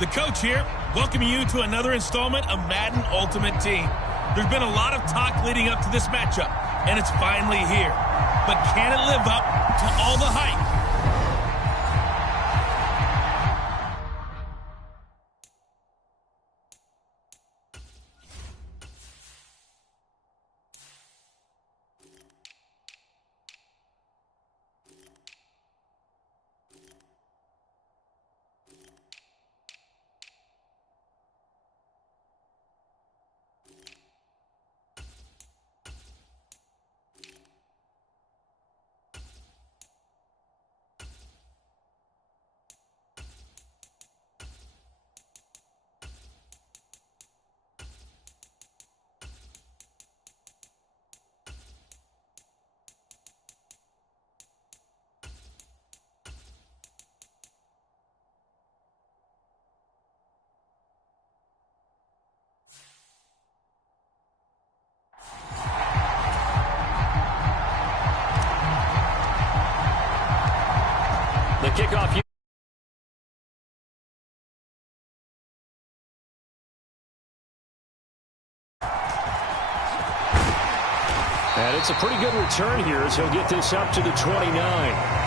The coach here, welcoming you to another installment of Madden Ultimate Team. There's been a lot of talk leading up to this matchup, and it's finally here. But can it live up to all the hype? The kickoff. And it's a pretty good return here as he'll get this up to the 29.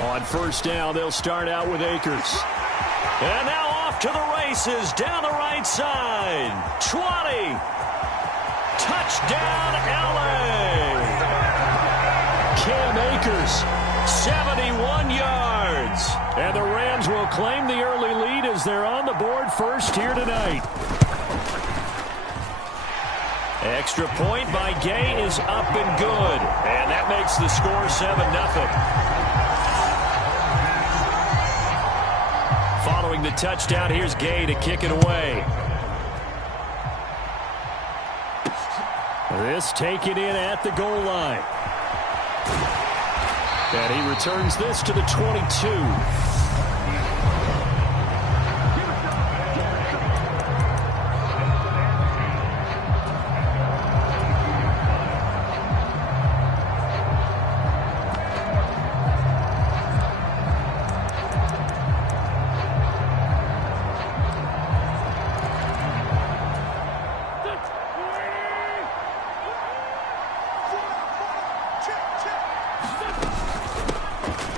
On first down, they'll start out with Akers. And now off to the races down the right side. 20. Touchdown, LA. Cam Akers, 71 yards. And the Rams will claim the early lead as they're on the board first here tonight. Extra point by Gay is up and good. And that makes the score 7-0. Following the touchdown, here's Gay to kick it away. This taken in at the goal line. And he returns this to the 22.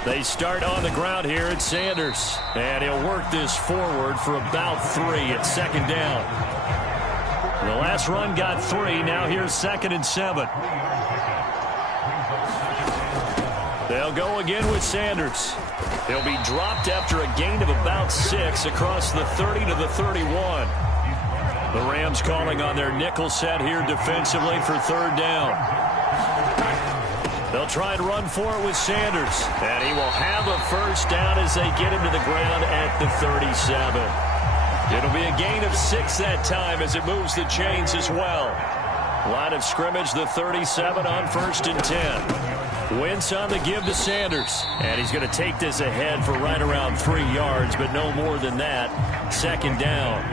They start on the ground here at Sanders. And he'll work this forward for about 3 at second down. The last run got 3. Now here's 2nd and 7. They'll go again with Sanders. He'll be dropped after a gain of about 6 across the 30 to the 31. The Rams calling on their nickel set here defensively for 3rd down. They'll try and run for it with Sanders. And he will have a first down as they get him to the ground at the 37. It'll be a gain of 6 that time as it moves the chains as well. Line of scrimmage, the 37 on 1st and 10. Wentz on the give to Sanders. And he's going to take this ahead for right around 3 yards, but no more than that. 2nd down.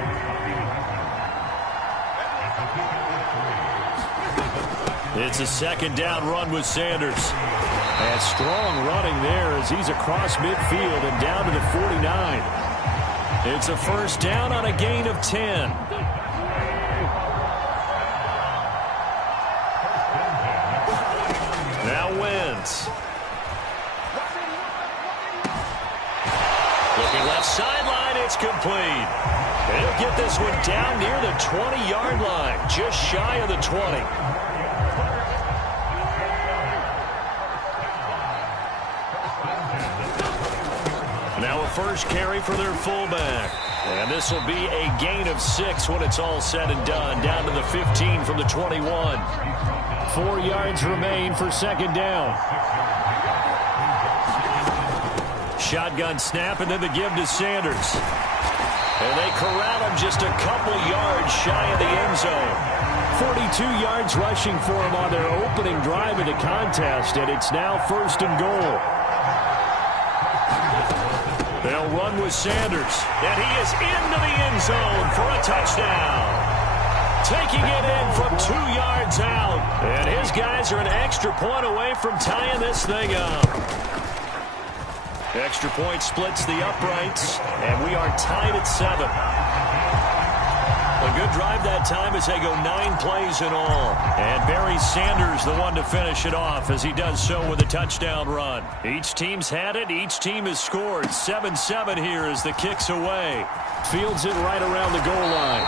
It's a 2nd down run with Sanders. And strong running there as he's across midfield and down to the 49. It's a first down on a gain of 10. Now Wentz. Looking left sideline, it's complete. He'll get this one down near the 20-yard line, just shy of the 20. Now a first carry for their fullback. And this will be a gain of 6 when it's all said and done. Down to the 15 from the 21. 4 yards remain for 2nd down. Shotgun snap and then the give to Sanders. And they corral him just a couple yards shy of the end zone. 42 yards rushing for him on their opening drive of the contest, and it's now 1st and goal. They'll run with Sanders, and he is into the end zone for a touchdown. Taking it in from 2 yards out, and his guys are an extra point away from tying this thing up. Extra point splits the uprights, and we are tied at 7. A good drive that time as they go 9 plays in all. And Barry Sanders the one to finish it off as he does so with a touchdown run. Each team's had it. Each team has scored. 7-7 here as the kick's away. Fields it right around the goal line.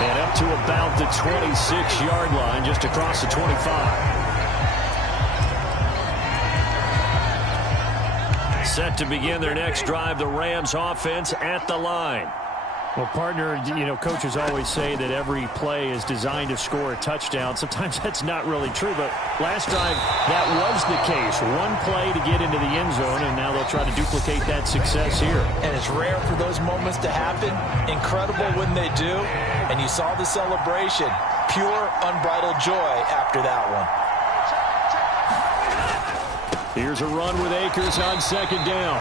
And up to about the 26-yard line, just across the 25. Set to begin their next drive, the Rams offense at the line. Well, partner, coaches always say that every play is designed to score a touchdown. Sometimes that's not really true, but last drive that was the case. One play to get into the end zone, and now they'll try to duplicate that success here. And it's rare for those moments to happen. Incredible when they do. And you saw the celebration. Pure, unbridled joy after that one. Here's a run with Akers on 2nd down.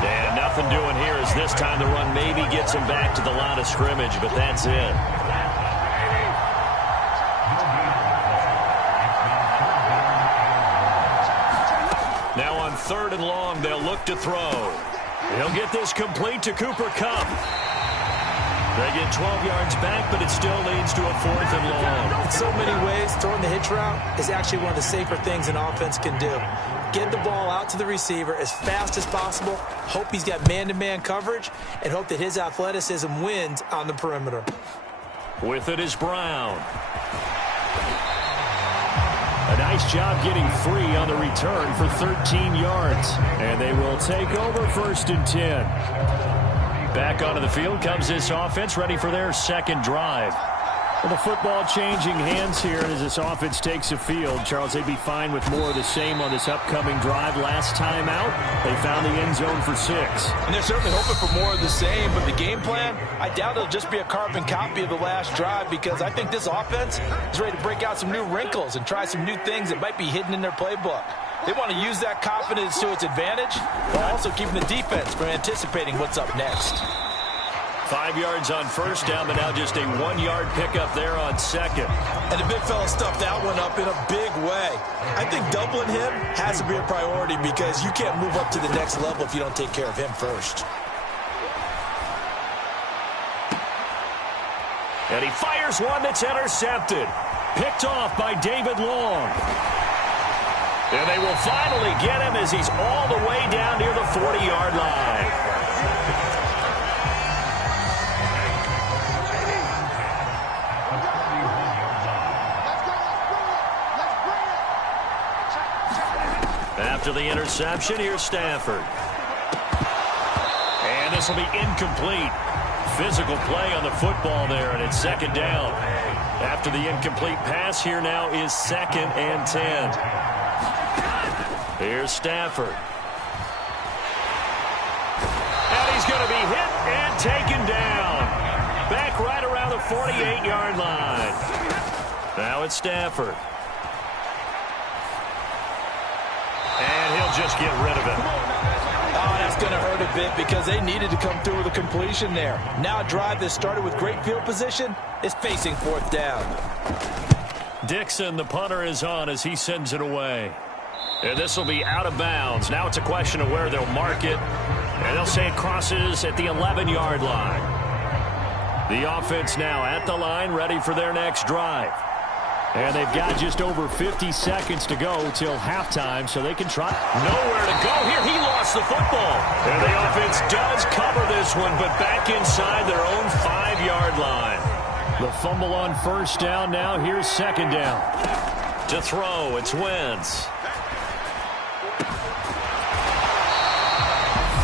And nothing doing here as this time the run maybe gets him back to the line of scrimmage, but that's it. Now on 3rd and long, they'll look to throw. He'll get this complete to Cooper Kupp. They get 12 yards back, but it still leads to a 4th and long. In so many ways, throwing the hitch route is actually one of the safer things an offense can do. Get the ball out to the receiver as fast as possible, hope he's got man-to-man coverage, and hope that his athleticism wins on the perimeter. With it is Brown. A nice job getting free on the return for 13 yards. And they will take over 1st and 10. Back onto the field comes this offense, ready for their 2nd drive. Well, the football changing hands here as this offense takes the field. Charles, they'd be fine with more of the same on this upcoming drive. Last time out, they found the end zone for 6. And they're certainly hoping for more of the same, but the game plan, I doubt it'll just be a carbon copy of the last drive, because I think this offense is ready to break out some new wrinkles and try some new things that might be hidden in their playbook. They want to use that confidence to its advantage while also keeping the defense from anticipating what's up next. 5 yards on 1st down, but now just a 1-yard pickup there on 2nd. And the big fella stuffed that one up in a big way. I think doubling him has to be a priority, because you can't move up to the next level if you don't take care of him first. And he fires one that's intercepted. Picked off by David Long. And they will finally get him as he's all the way down near the 40-yard line. After the interception, here's Stafford. And this will be incomplete. Physical play on the football there, and it's 2nd down. After the incomplete pass, here now is 2nd and 10. Here's Stafford. And he's going to be hit and taken down. Back right around the 48-yard line. Now it's Stafford. And he'll just get rid of it. Oh, that's going to hurt a bit, because they needed to come through with a completion there. Now a drive that started with great field position is facing 4th down. Dixon, the punter, is on as he sends it away. And this will be out of bounds. Now it's a question of where they'll mark it. And they'll say it crosses at the 11-yard line. The offense now at the line, ready for their next drive. And they've got just over 50 seconds to go till halftime, so they can try. Nowhere to go here. He lost the football. And the offense does cover this one, but back inside their own 5-yard line. The fumble on 1st down. Now here's 2nd down. To throw, it's Wentz.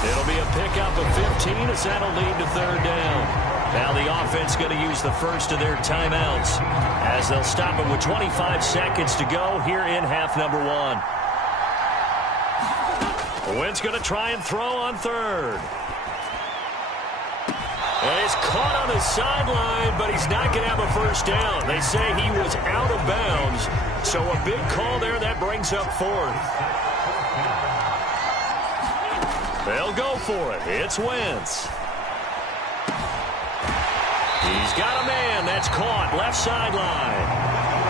It'll be a pickup of 15 as that'll lead to 3rd down. Now the offense going to use the first of their timeouts as they'll stop it with 25 seconds to go here in half number 1. Wentz going to try and throw on 3rd. And he's caught on the sideline, but he's not going to have a first down. They say he was out of bounds, so a big call there. That brings up fourth. They'll go for it. It's Wentz. He's got a man. That's caught. Left sideline.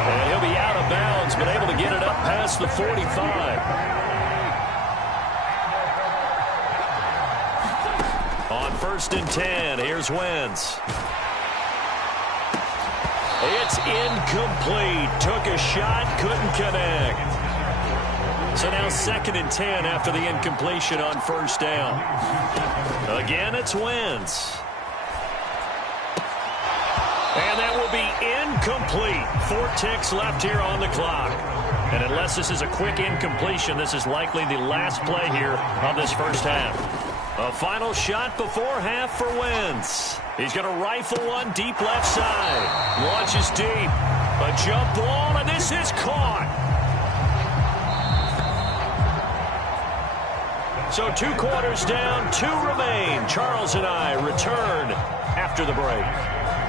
And he'll be out of bounds, but able to get it up past the 45. On 1st and 10, here's Wentz. It's incomplete. Took a shot, couldn't connect. So now 2nd and 10 after the incompletion on 1st down. Again, it's Wentz. And that will be incomplete. 4 ticks left here on the clock. And unless this is a quick incompletion, this is likely the last play here of this first half. A final shot before half for Wentz. He's going to rifle one deep left side. Launches deep. A jump ball, and this is caught. So 2 quarters down, 2 remain. Charles and I return after the break.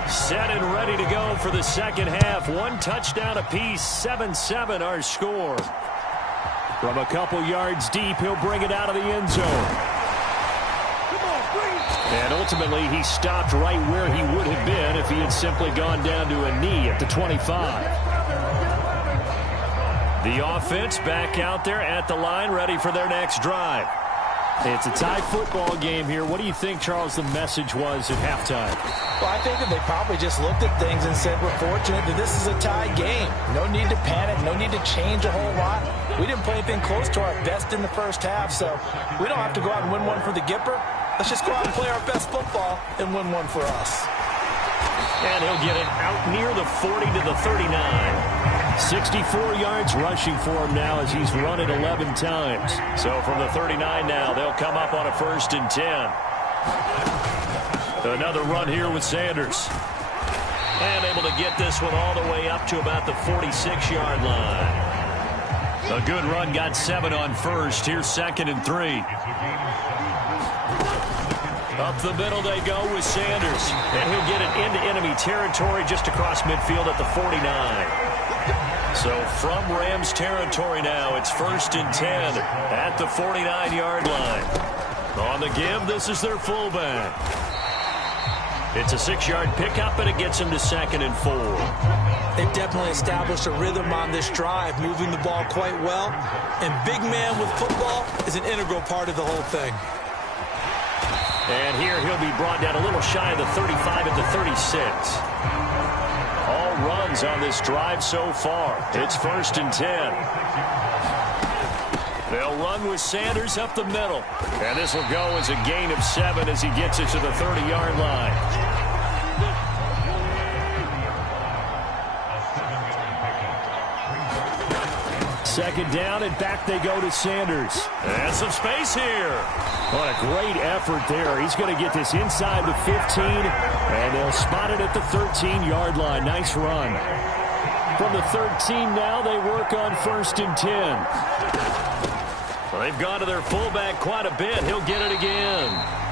Set and ready to go for the second half. 1 touchdown apiece, 7-7 our score. From a couple yards deep, he'll bring it out of the end zone. And ultimately, he stopped right where he would have been if he had simply gone down to a knee at the 25. The offense back out there at the line, ready for their next drive. It's a tie football game here. What do you think, Charles, the message was at halftime? Well, I think that they probably just looked at things and said, we're fortunate that this is a tie game. No need to panic. No need to change a whole lot. We didn't play anything close to our best in the first half, so we don't have to go out and win one for the Gipper. Let's just go out and play our best football and win one for us. And he'll get it out near the 40 to the 39. 64 yards rushing for him now as he's run it 11 times. So from the 39 now, they'll come up on a 1st and 10. Another run here with Sanders. And able to get this one all the way up to about the 46-yard line. A good run, got 7 on 1st. Here's 2nd and 3. Up the middle they go with Sanders. And he'll get it into enemy territory just across midfield at the 49. So from Rams territory now, it's 1st and 10 at the 49-yard line. On the give, this is their fullback. It's a 6-yard pickup, and it gets him to 2nd and 4. They've definitely established a rhythm on this drive, moving the ball quite well. And big man with football is an integral part of the whole thing. And here he'll be brought down a little shy of the 35 at the 36. All runs on this drive so far. It's 1st and 10. They'll run with Sanders up the middle. And this will go as a gain of 7 as he gets it to the 30-yard line. Second down, and back they go to Sanders. And some space here. What a great effort there. He's going to get this inside the 15, and they'll spot it at the 13-yard line. Nice run. From the 13 now, they work on 1st and 10. Well, they've gone to their fullback quite a bit. He'll get it again.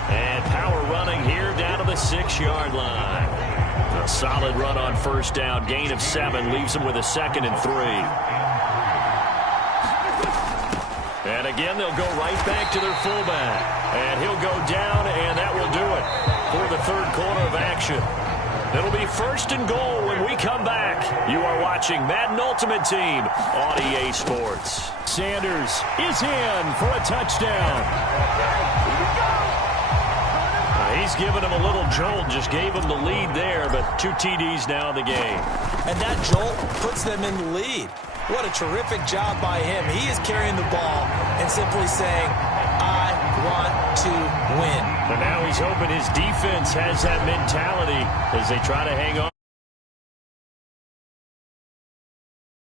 And power running here down to the 6-yard line. A solid run on 1st down. Gain of 7 leaves them with a 2nd and 3. And again, they'll go right back to their fullback. And he'll go down, and that will do it for the 3rd quarter of action. It'll be 1st and goal when we come back. You are watching Madden Ultimate Team on EA Sports. Sanders is in for a touchdown. He's given him a little jolt, just gave him the lead there, but 2 TDs now in the game. And that jolt puts them in the lead. What a terrific job by him. He is carrying the ball and simply saying, I want to win. And now he's hoping his defense has that mentality as they try to hang on.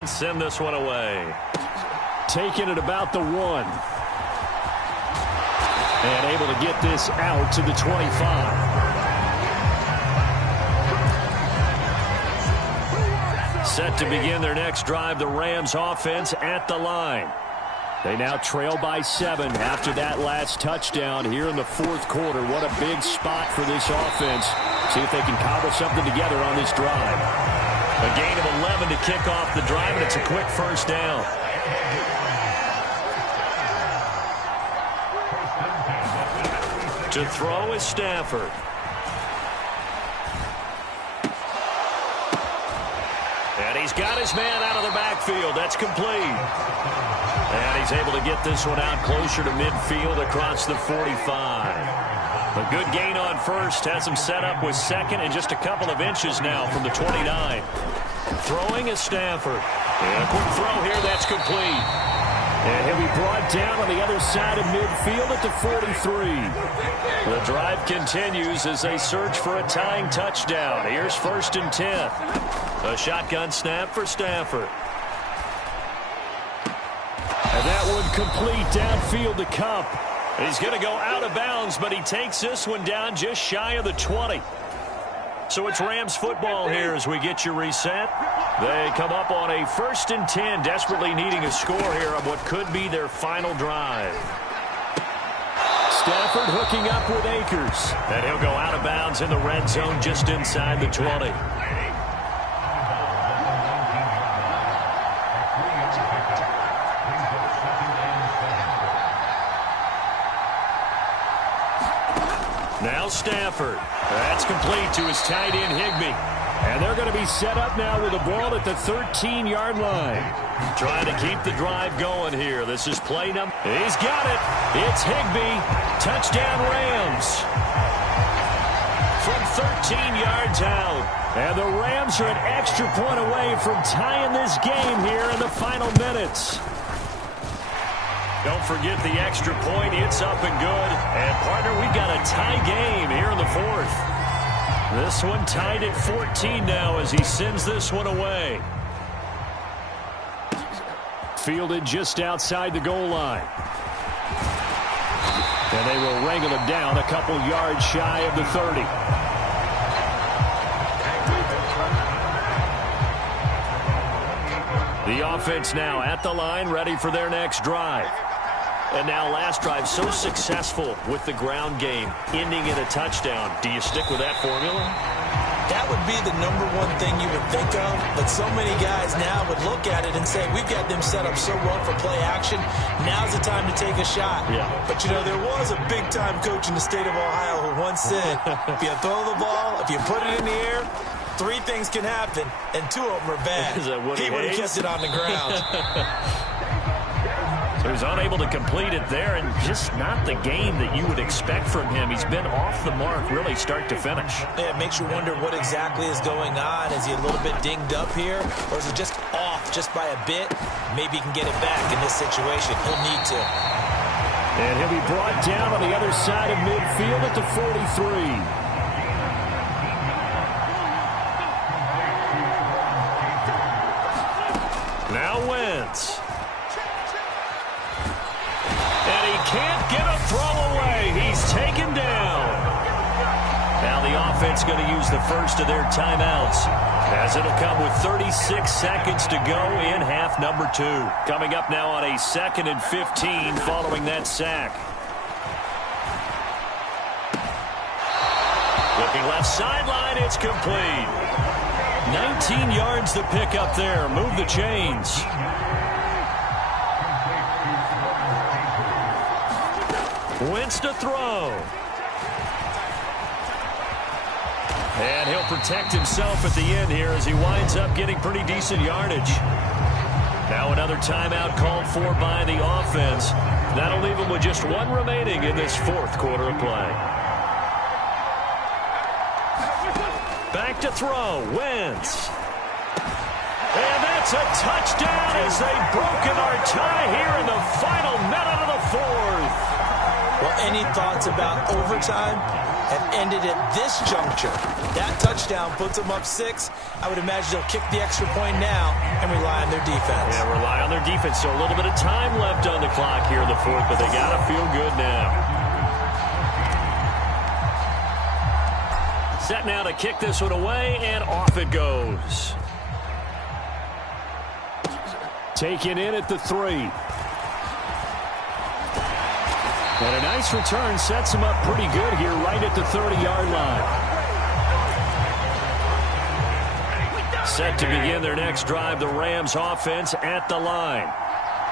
Send this one away. Taking it about the 1. And able to get this out to the 25. Set to begin their next drive, the Rams offense at the line. They now trail by 7 after that last touchdown here in the fourth quarter. What a big spot for this offense. See if they can cobble something together on this drive. A gain of 11 to kick off the drive, and it's a quick first down. To throw is Stafford. And he's got his man out of the backfield. That's complete. And he's able to get this one out closer to midfield across the 45. A good gain on first. Has him set up with second and just a couple of inches now from the 29. Throwing is Stafford. And a quick throw here. That's complete. And he'll be brought down on the other side of midfield at the 43. The drive continues as they search for a tying touchdown. Here's 1st and 10. A shotgun snap for Stafford. And that one complete downfield to Kupp. He's going to go out of bounds, but he takes this one down just shy of the 20. So it's Rams football here as we get you reset. They come up on a 1st and 10, desperately needing a score here on what could be their final drive. Stafford hooking up with Akers. And he'll go out of bounds in the red zone just inside the 20. Now Stafford. That's complete to his tight end, Higbee. And they're going to be set up now with the ball at the 13-yard line. Trying to keep the drive going here. This is play number. He's got it. It's Higbee. Touchdown Rams. From 13 yards out. And the Rams are an extra point away from tying this game here in the final minutes. Don't forget the extra point. It's up and good. And, partner, we've got a tie game here in the fourth. This one tied at 14 now as he sends this one away. Fielded just outside the goal line. And they will wrangle him down a couple yards shy of the 30. The offense now at the line, ready for their next drive. And now last drive so successful with the ground game, ending in a touchdown. Do you stick with that formula? That would be the number one thing you would think of, but so many guys now would look at it and say, we've got them set up so well for play action, now's the time to take a shot. Yeah. But, you know, there was a big-time coach in the state of Ohio who once said, if you throw the ball, if you put it in the air, 3 things can happen, and 2 of them are bad. He would have kept it on the ground. So he's unable to complete it there, and just not the game that you would expect from him. He's been off the mark really start to finish. Yeah, it makes you wonder what exactly is going on. Is he a little bit dinged up here, or is it just off just by a bit? Maybe he can get it back in this situation. He'll need to. And he'll be brought down on the other side of midfield at the 43. Now Wentz. And he can't get a throw away. He's taken down. Now the offense going to use the first of their timeouts, as it'll come with 36 seconds to go in half number 2. Coming up now on a 2nd and 15 following that sack. Looking left sideline, it's complete. 19 yards to pick up there. Move the chains. Wentz to throw. And he'll protect himself at the end here as he winds up getting pretty decent yardage. Now another timeout called for by the offense. That'll leave him with just 1 remaining in this fourth quarter of play. Back to throw. Wentz. And that's a touchdown as they've broken our tie here in the final minute of the fourth. Well, any thoughts about overtime have ended at this juncture. That touchdown puts them up 6. I would imagine they'll kick the extra point now and rely on their defense. Yeah, rely on their defense. So a little bit of time left on the clock here in the fourth, but they got to feel good now. Set now to kick this one away, and off it goes. Taken in at the 3. And a nice return sets him up pretty good here right at the 30-yard line. Set to begin their next drive, the Rams offense at the line.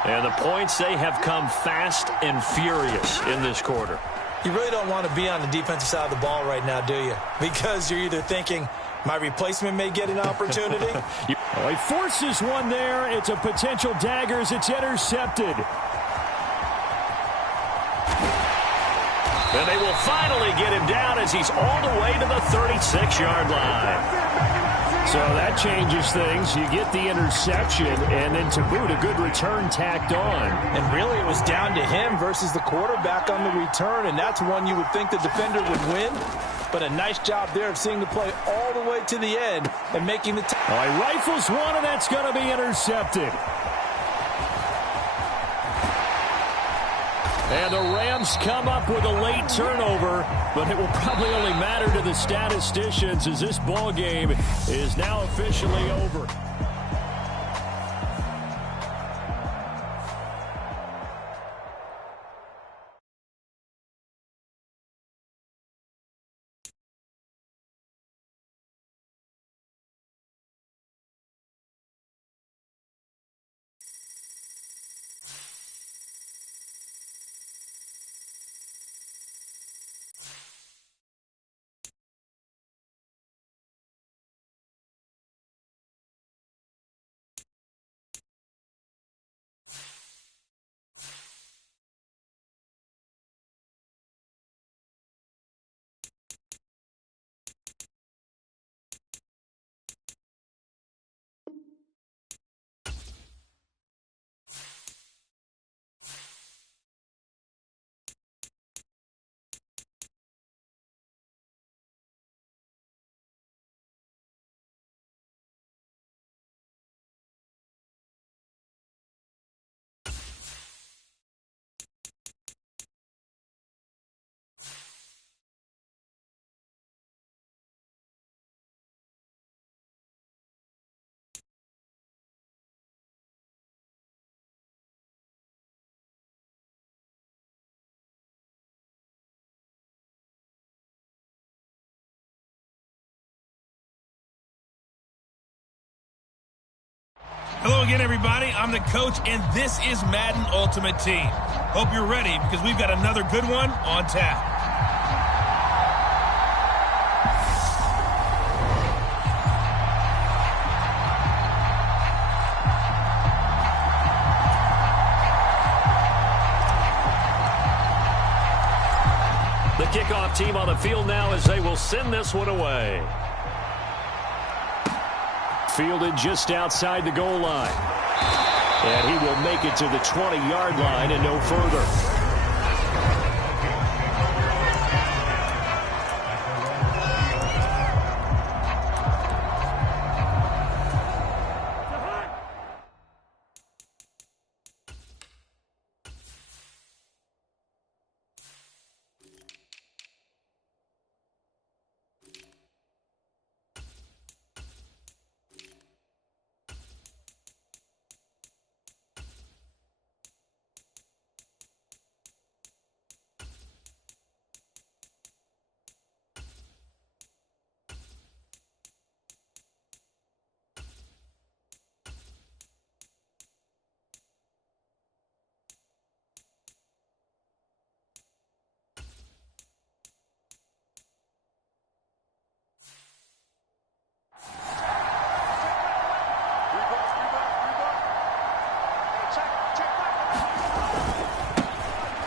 And the points, they have come fast and furious in this quarter. You really don't want to be on the defensive side of the ball right now, do you? Because you're either thinking, my replacement may get an opportunity. Oh, he forces one there. It's a potential dagger as it's intercepted. And they will finally get him down as he's all the way to the 36-yard line. So that changes things. You get the interception, and then to boot, a good return tacked on. And really, it was down to him versus the quarterback on the return, and that's one you would think the defender would win. But a nice job there of seeing the play all the way to the end and making the tackle. He rifles one, and that's going to be intercepted. And the Rams come up with a late turnover, but it will probably only matter to the statisticians as this ball game is now officially over. Hello again, everybody. I'm the coach, and this is Madden Ultimate Team. Hope you're ready because we've got another good one on tap. The kickoff team on the field now as they will send this one away. Fielded just outside the goal line. And he will make it to the 20-yard line and no further.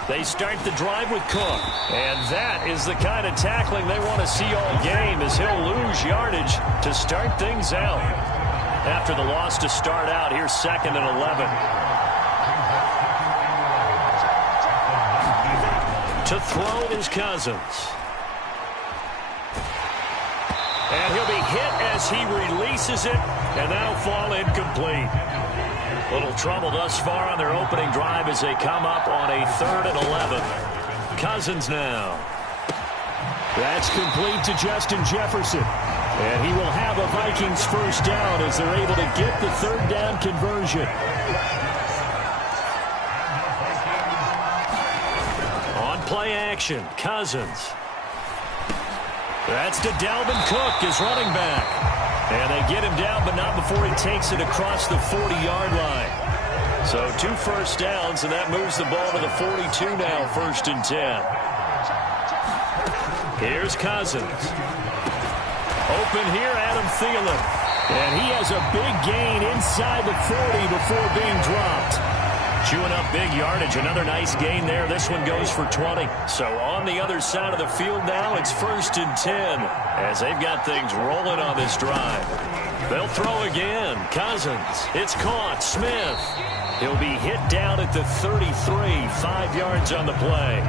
They start the drive with Cook. And that is the kind of tackling they want to see all game as he'll lose yardage to start things out. After the loss to start out, here's 2nd and 11. To throw is Cousins. And he'll be hit as he releases it, and that'll fall incomplete. Little trouble thus far on their opening drive as they come up on a 3rd and 11. Cousins now. That's complete to Justin Jefferson. And he will have a Vikings first down as they're able to get the 3rd down conversion. On play action. Cousins. That's to Dalvin Cook, his running back. And they get him down, but not before he takes it across the 40-yard line. So 2 first downs, and that moves the ball to the 42 now, 1st and 10. Here's Cousins. Open here, Adam Thielen. And he has a big gain inside the 40 before being dropped. Chewing up big yardage. Another nice gain there. This one goes for 20. So on the other side of the field now, it's 1st and 10 as they've got things rolling on this drive. They'll throw again. Cousins. It's caught. Smith. He'll be hit down at the 33. 5 yards on the play.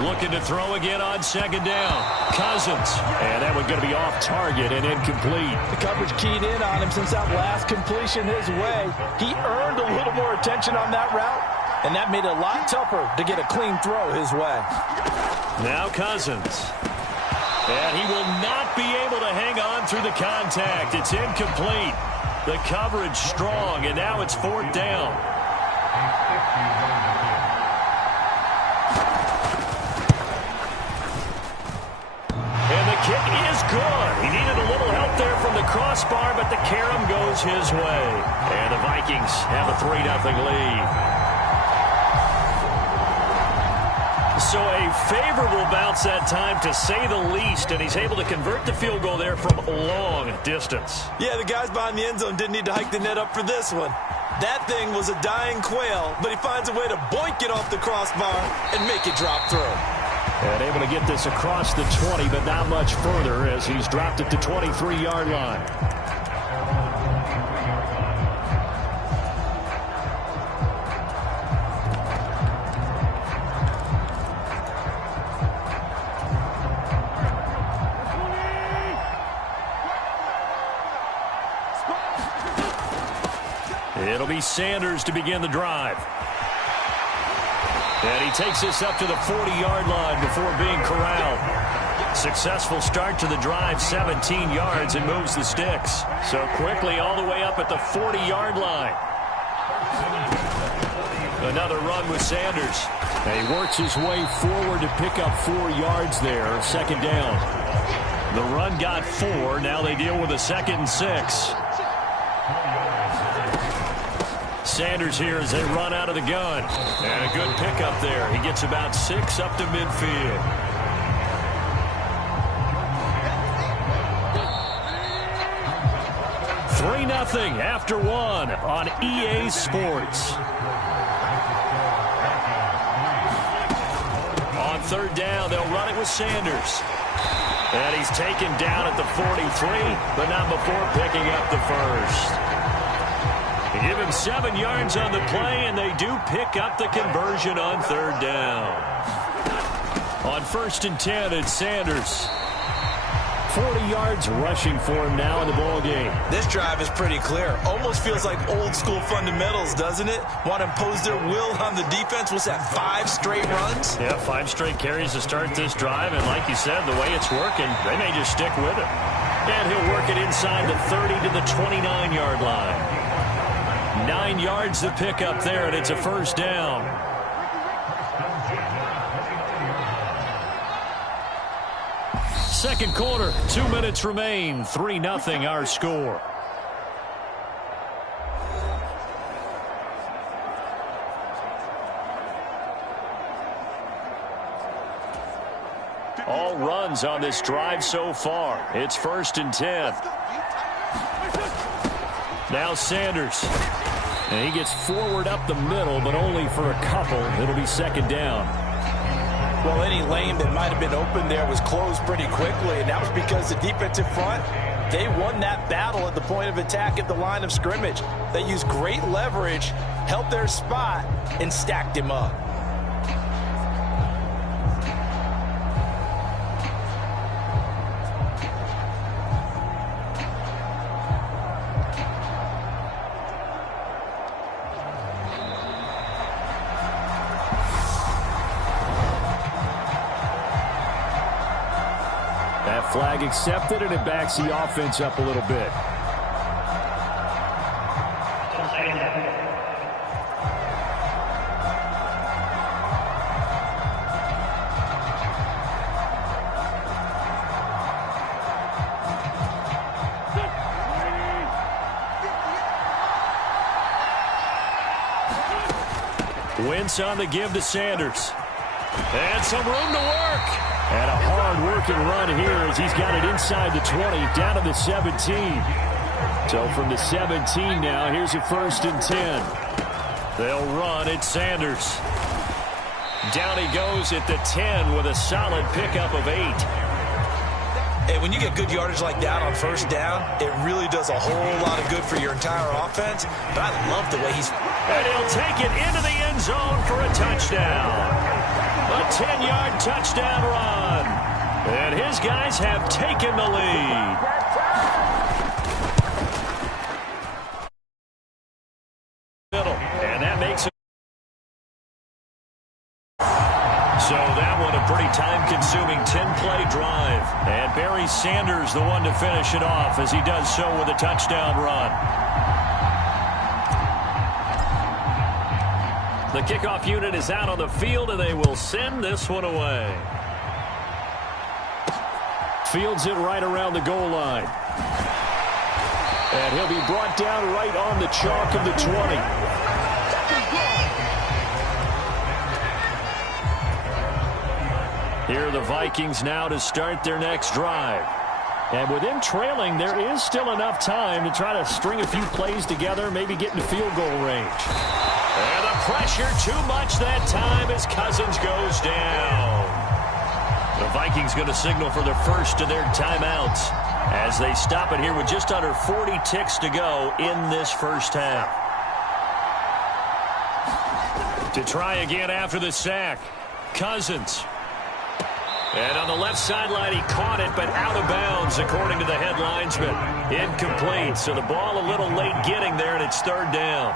Looking to throw again on 2nd down. Cousins. And that one going to be off target and incomplete. The coverage keyed in on him since that last completion his way. He earned a little more attention on that route, and that made it a lot tougher to get a clean throw his way. Now Cousins. And he will not be able to hang on through the contact. It's incomplete. The coverage strong, and now it's 4th down. Kick is good. He needed a little help there from the crossbar, but the carom goes his way. And the Vikings have a 3-0 lead. So a favorable bounce that time, to say the least, and he's able to convert the field goal there from long distance. Yeah, the guys behind the end zone didn't need to hike the net up for this one. That thing was a dying quail, but he finds a way to boink it off the crossbar and make it drop through. And able to get this across the 20, but not much further as he's dropped at the 23-yard line. It'll be Sanders to begin the drive. And he takes this up to the 40-yard line before being corralled. Successful start to the drive, 17 yards, and moves the sticks. So quickly all the way up at the 40-yard line. Another run with Sanders. And he works his way forward to pick up 4 yards there, 2nd down. The run got 4. Now they deal with a 2nd and 6. Sanders here as they run out of the gun. And a good pickup there. He gets about 6 up to midfield. Three 3-0 after 1 on EA Sports. On 3rd down, they'll run it with Sanders. And he's taken down at the 43, but not before picking up the first. Give him 7 yards on the play, and they do pick up the conversion on 3rd down. On 1st and 10, it's Sanders. 40 yards rushing for him now in the ball game. This drive is pretty clear. Almost feels like old school fundamentals, doesn't it? Want to impose their will on the defense. What's that, 5 straight runs? Yeah, 5 straight carries to start this drive, and like you said, the way it's working, they may just stick with it. And he'll work it inside the 30 to the 29-yard line. 9 yards to pick up there, and it's a 1st down. Second quarter, 2 minutes remain. 3-0 our score. All runs on this drive so far. It's 1st and 10. Now Sanders. And he gets forward up the middle, but only for a couple. It'll be 2nd down. Well, any lane that might have been open there was closed pretty quickly, and that was because the defensive front, they won that battle at the point of attack at the line of scrimmage. They used great leverage, held their spot, and stacked him up. Flag accepted, and it backs the offense up a little bit. Wentz on the give to Sanders. And some room to work. And a hard-working run here as he's got it inside the 20, down to the 17. So from the 17 now, here's a 1st and 10. They'll run at Sanders. Down he goes at the 10 with a solid pickup of 8. Hey, when you get good yardage like that on 1st down, it really does a whole lot of good for your entire offense. But I love the way he's... And he'll take it into the end zone for a touchdown. A 10-yard touchdown run. And his guys have taken the lead. And that makes it. So that one a pretty time-consuming 10-play drive. And Barry Sanders the one to finish it off as he does so with a touchdown run. The kickoff unit is out on the field, and they will send this one away. Fields it right around the goal line. And he'll be brought down right on the chalk of the 20. Here are the Vikings now to start their next drive. And with them trailing, there is still enough time to try to string a few plays together, maybe get into field goal range. And the pressure too much that time as Cousins goes down. The Vikings going to signal for the first of their timeouts as they stop it here with just under 40 ticks to go in this first half. To try again after the sack, Cousins. And on the left sideline, he caught it, but out of bounds, according to the head linesman. Incomplete, so the ball a little late getting there, and it's 3rd down.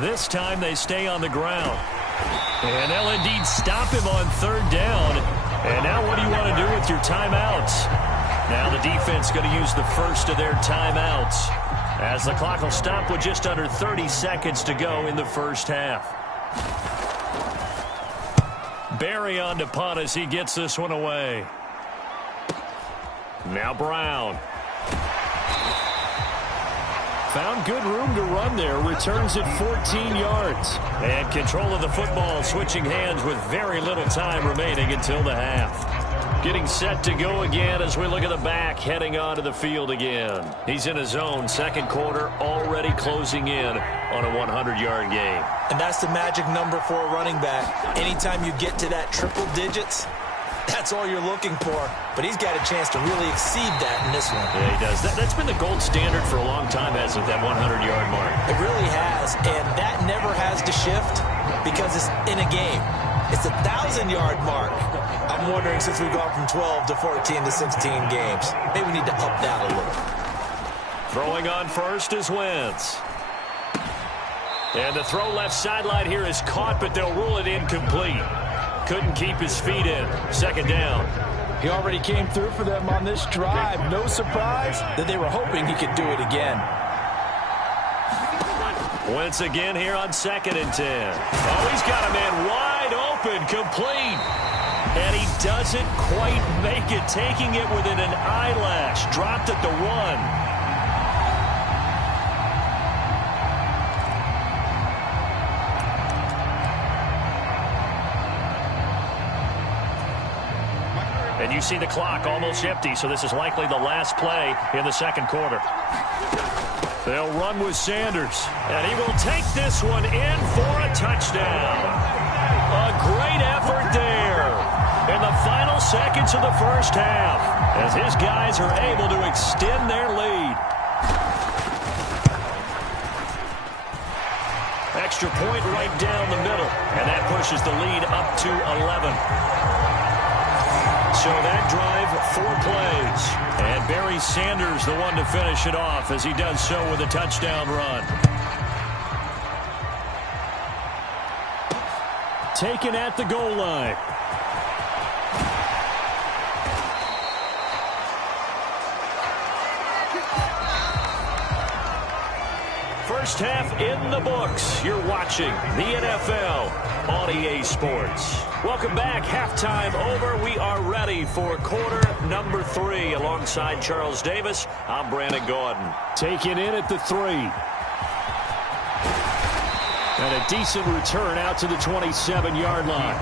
This time they stay on the ground. And they'll indeed stop him on 3rd down. And now what do you want to do with your timeouts? Now the defense going to use the first of their timeouts as the clock will stop with just under 30 seconds to go in the first half. Barry on to punt as he gets this one away. Now Brown. Found good room to run there. Returns it 14 yards. And control of the football switching hands with very little time remaining until the half. Getting set to go again as we look at the back heading onto the field again. He's in his own 2nd quarter, already closing in on a 100-yard game. And that's the magic number for a running back. Anytime you get to that triple digits, that's all you're looking for. But he's got a chance to really exceed that in this one. Yeah, he does. That's been the gold standard for a long time, hasn't it, that 100-yard mark? It really has, and that never has to shift because it's in a game. It's a 1,000-yard mark. I'm wondering, since we've gone from 12 to 14 to 16 games, maybe we need to up that a little. Throwing on first is Wentz. And the throw left sideline here is caught, but they'll rule it incomplete. Couldn't keep his feet in. 2nd down. He already came through for them on this drive. No surprise that they were hoping he could do it again. Wentz again here on 2nd and 10. Oh, he's got a man wide open, complete. And he doesn't quite make it, taking it within an eyelash. Dropped at the 1. And you see the clock almost empty, so this is likely the last play in the 2nd quarter. They'll run with Sanders, and he will take this one in for a touchdown. A great effort there in the final seconds of the first half as his guys are able to extend their lead. Extra point right down the middle, and that pushes the lead up to 11. So that drive, 4 plays. And Barry Sanders the one to finish it off as he does so with a touchdown run. Taken at the goal line. First half in the books. You're watching the NFL on EA Sports. Welcome back. Halftime over. We are ready for quarter number 3. Alongside Charles Davis, I'm Brandon Gaudin. Taken in at the 3. And a decent return out to the 27-yard line.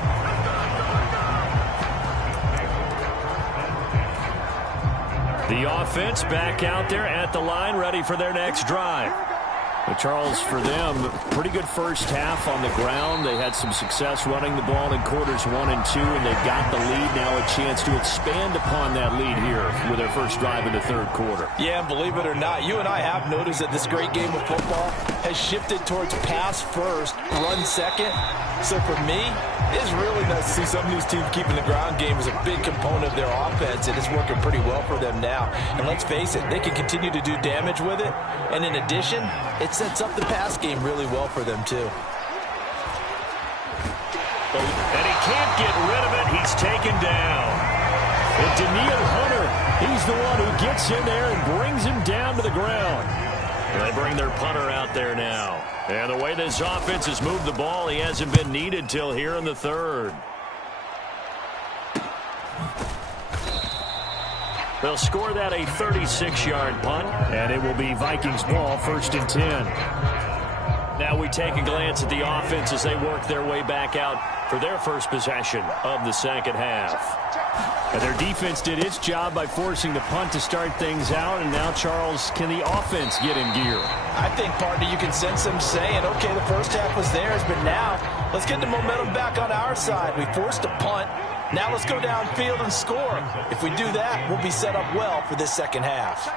The offense back out there at the line, ready for their next drive. But Charles, for them, pretty good first half on the ground. They had some success running the ball in quarters 1 and 2, and they've got the lead. Now a chance to expand upon that lead here with their first drive in the third quarter. Yeah, and believe it or not, you and I have noticed that this great game of football has shifted towards pass first, run second. So for me, it's really nice to see some of these teams keeping the ground game as a big component of their offense, and it's working pretty well for them now. And let's face it, they can continue to do damage with it. And in addition, it sets up the pass game really well for them, too. And he can't get rid of it. He's taken down. And Daniil Hunter, he's the one who gets in there and brings him down to the ground. And they bring their punter out there now. And the way this offense has moved the ball, he hasn't been needed till here in the third. They'll score that a 36-yard punt. And it will be Vikings ball, 1st and 10. Now we take a glance at the offense as they work their way back out for their first possession of the second half. And their defense did its job by forcing the punt to start things out. And now, Charles, can the offense get in gear? I think, partner, you can sense them saying, okay, the first half was theirs, but now let's get the momentum back on our side. We forced a punt. Now let's go downfield and score. If we do that, we'll be set up well for this second half.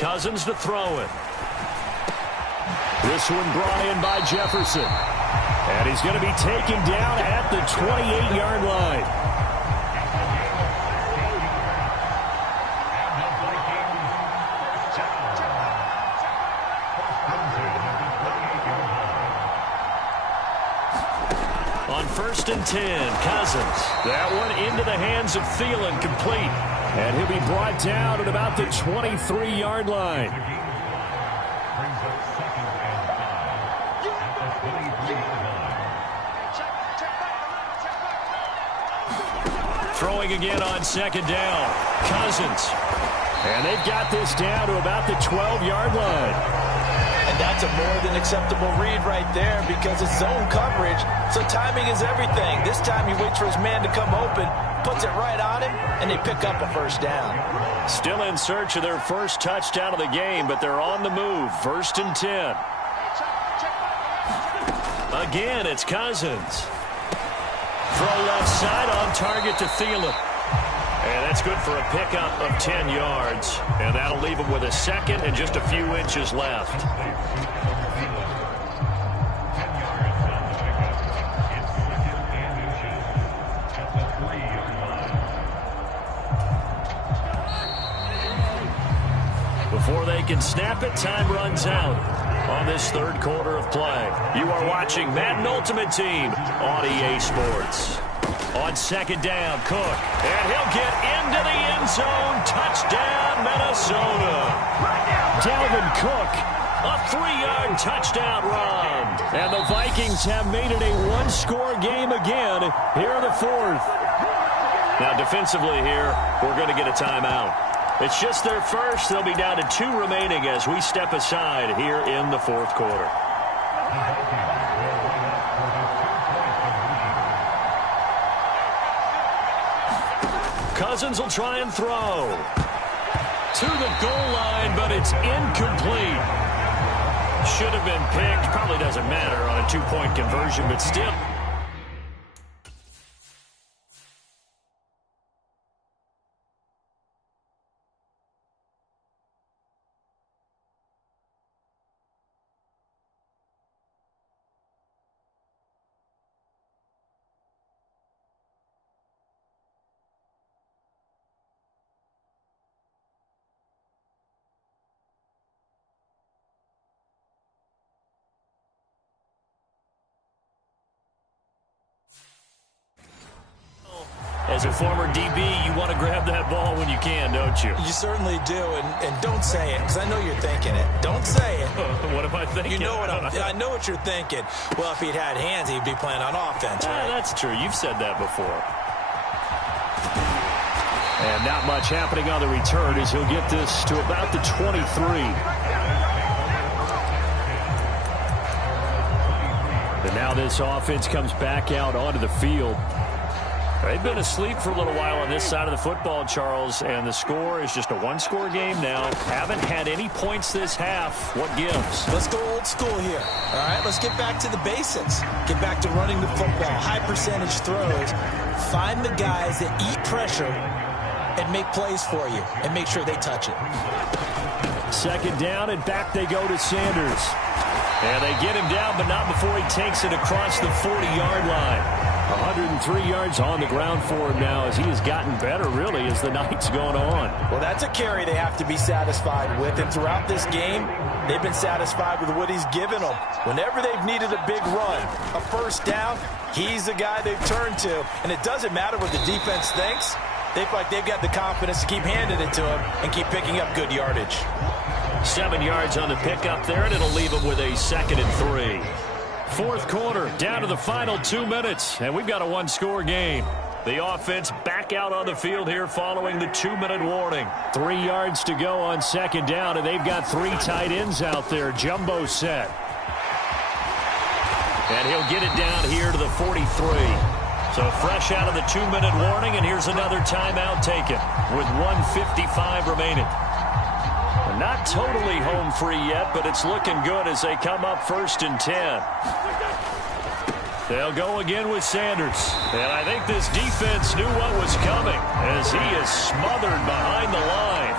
Cousins to throw it. This one brought in by Jefferson. And he's going to be taken down at the 28-yard line. On 1st and 10, Cousins. That one into the hands of Thielen, complete. And he'll be brought down at about the 23-yard line. Throwing again on 2nd down. Cousins. And they've got this down to about the 12-yard line. And that's a more than acceptable read right there because it's zone coverage, so timing is everything. This time he waits for his man to come open, puts it right on him, and they pick up a first down. Still in search of their first touchdown of the game, but they're on the move. 1st and 10. Again, it's Cousins. Throw left side on target to Thielen. And that's good for a pickup of 10 yards. And that'll leave him with a second and just a few inches left. Before they can snap it, time runs out on this third quarter of play. You are watching Madden Ultimate Team on EA Sports. On 2nd down, Cook. And he'll get into the end zone. Touchdown, Minnesota. Dalvin Cook. A 3-yard touchdown run. And the Vikings have made it a one-score game again here in the fourth. Now, defensively here, we're going to get a timeout. It's just their first. They'll be down to 2 remaining as we step aside here in the fourth quarter. Cousins will try and throw. To the goal line, but it's incomplete. Should have been picked. Probably doesn't matter on a 2-point conversion, but still. As a former DB, you want to grab that ball when you can, don't you? You certainly do, and don't say it, because I know you're thinking it. Don't say it. What am I thinking? You know what I know what you're thinking. Well, if he'd had hands, he'd be playing on offense, right? That's true. You've said that before. And not much happening on the return as he'll get this to about the 23. Now this offense comes back out onto the field. They've been asleep for a little while on this side of the football, Charles, and the score is just a one-score game now. Haven't had any points this half. What gives? Let's go old school here. All right, let's get back to the basics. Get back to running the football, high percentage throws. Find the guys that eat pressure and make plays for you and make sure they touch it. Second down, and back they go to Sanders. And they get him down, but not before he takes it across the 40-yard line. 103 yards on the ground for him now as he has gotten better, really, as the night's gone on. Well, that's a carry they have to be satisfied with. And throughout this game, they've been satisfied with what he's given them. Whenever they've needed a big run, a first down, he's the guy they've turned to. And it doesn't matter what the defense thinks. They feel like they've got the confidence to keep handing it to him and keep picking up good yardage. 7 yards on the pickup there, and it'll leave him with a 2nd and 3. Fourth quarter, down to the final 2 minutes, and we've got a one-score game. The offense back out on the field here following the 2-minute warning. 3 yards to go on second down, and they've got 3 tight ends out there. Jumbo set. And he'll get it down here to the 43. So fresh out of the 2-minute warning, and here's another timeout taken with 1:55 remaining. Not totally home free yet, but it's looking good as they come up 1st and 10. They'll go again with Sanders. And I think this defense knew what was coming as he is smothered behind the line.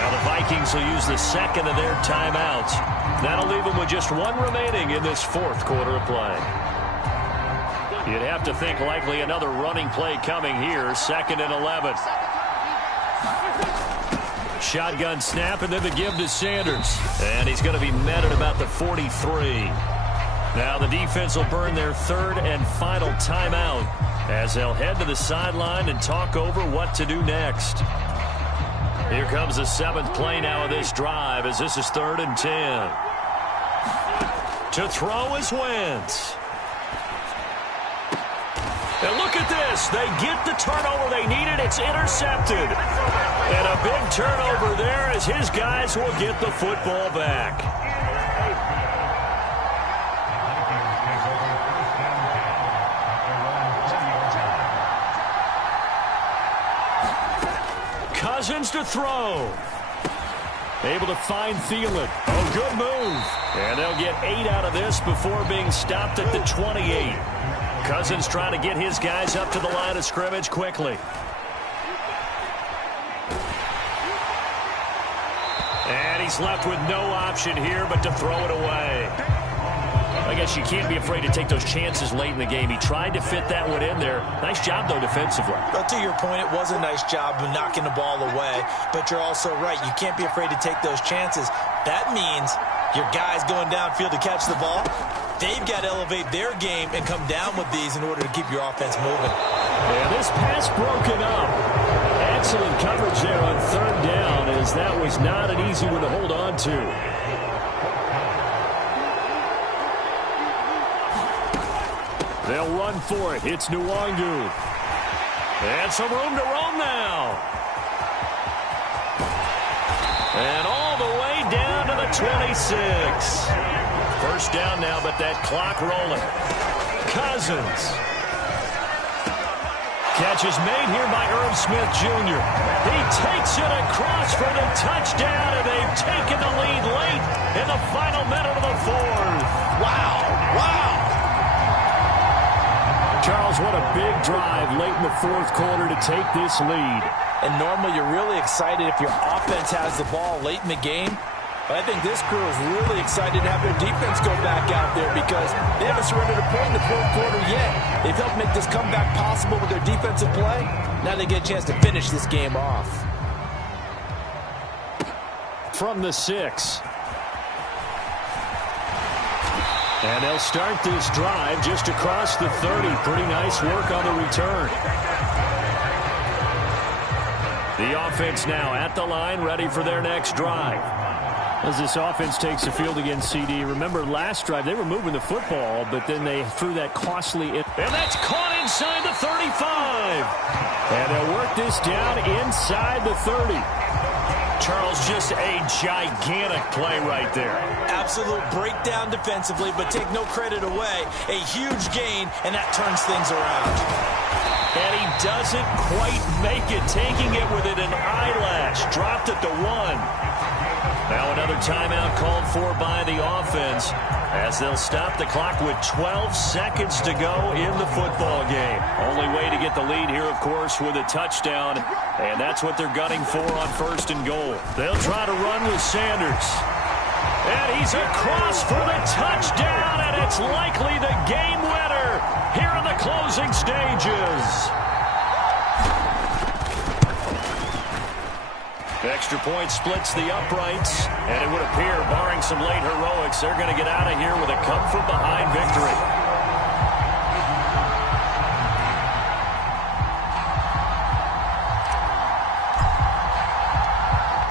Now the Vikings will use the second of their timeouts. That'll leave them with just 1 remaining in this 4th quarter of play. You'd have to think likely another running play coming here, 2nd and 11. Shotgun snap, and then the give to Sanders. And he's going to be met at about the 43. Now the defense will burn their 3rd and final timeout as they'll head to the sideline and talk over what to do next. Here comes the 7th play now of this drive as this is 3rd and 10. To throw is Wentz. And look at this. They get the turnover they needed. It's intercepted. And a big turnover there as his guys will get the football back. Cousins to throw. Able to find Thielen. Oh, good move. And they'll get 8 out of this before being stopped at the 28. Cousins trying to get his guys up to the line of scrimmage quickly. And he's left with no option here but to throw it away. I guess you can't be afraid to take those chances late in the game. He tried to fit that one in there. Nice job, though, defensively. But to your point, it was a nice job of knocking the ball away. But you're also right. You can't be afraid to take those chances. That means your guys going downfield to catch the ball, they've got to elevate their game and come down with these in order to keep your offense moving. And this pass broken up. Excellent coverage there on 3rd down, as that was not an easy one to hold on to. They'll run for it. It's Nwangu. And some room to roam now. And all the way down to the 26. First down now, but that clock rolling. Cousins. Catch is made here by Irv Smith Jr. He takes it across for the touchdown, and they've taken the lead late in the final minute of the 4th. Wow. Wow. Charles, what a big drive late in the 4th quarter to take this lead. And normally you're really excited if your offense has the ball late in the game. But I think this crew is really excited to have their defense go back out there because they haven't surrendered a point in the 4th quarter yet. They've helped make this comeback possible with their defensive play. Now they get a chance to finish this game off. From the 6. And they'll start this drive just across the 30. Pretty nice work on the return. The offense now at the line, ready for their next drive. As this offense takes the field against CD, remember last drive they were moving the football, but then they threw that costly... And that's caught inside the 35. And they'll work this down inside the 30. Charles, just a gigantic play right there. Absolute breakdown defensively, but take no credit away. A huge gain, and that turns things around. And he doesn't quite make it, taking it within an eyelash. Dropped at the 1. Now another timeout called for by the offense as they'll stop the clock with 12 seconds to go in the football game. Only way to get the lead here, of course, with a touchdown, and that's what they're gunning for on 1st and goal. They'll try to run with Sanders. And he's across for the touchdown, and it's likely the game winner here in the closing stages. Extra point splits the uprights, and it would appear, barring some late heroics, they're going to get out of here with a come-from-behind victory.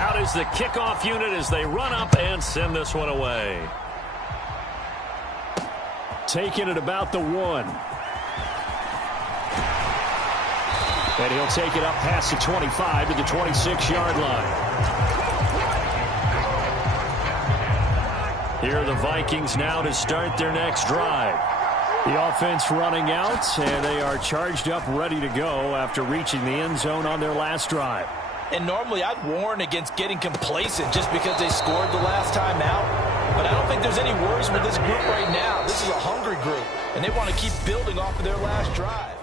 Out is the kickoff unit as they run up and send this one away. Taking it about the 1. And he'll take it up past the 25 to the 26-yard line. Here are the Vikings now to start their next drive. The offense running out, and they are charged up, ready to go after reaching the end zone on their last drive. And normally I'd warn against getting complacent just because they scored the last time out. But I don't think there's any worries with this group right now. This is a hungry group, and they want to keep building off of their last drive.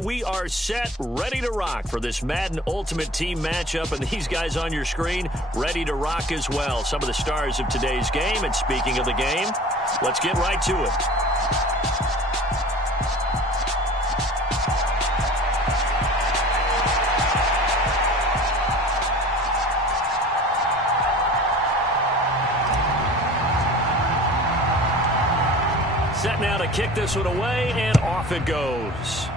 We are set, ready to rock for this Madden Ultimate Team matchup, and these guys on your screen ready to rock as well. Some of the stars of today's game, and speaking of the game, let's get right to it. Set now to kick this one away, and off it goes.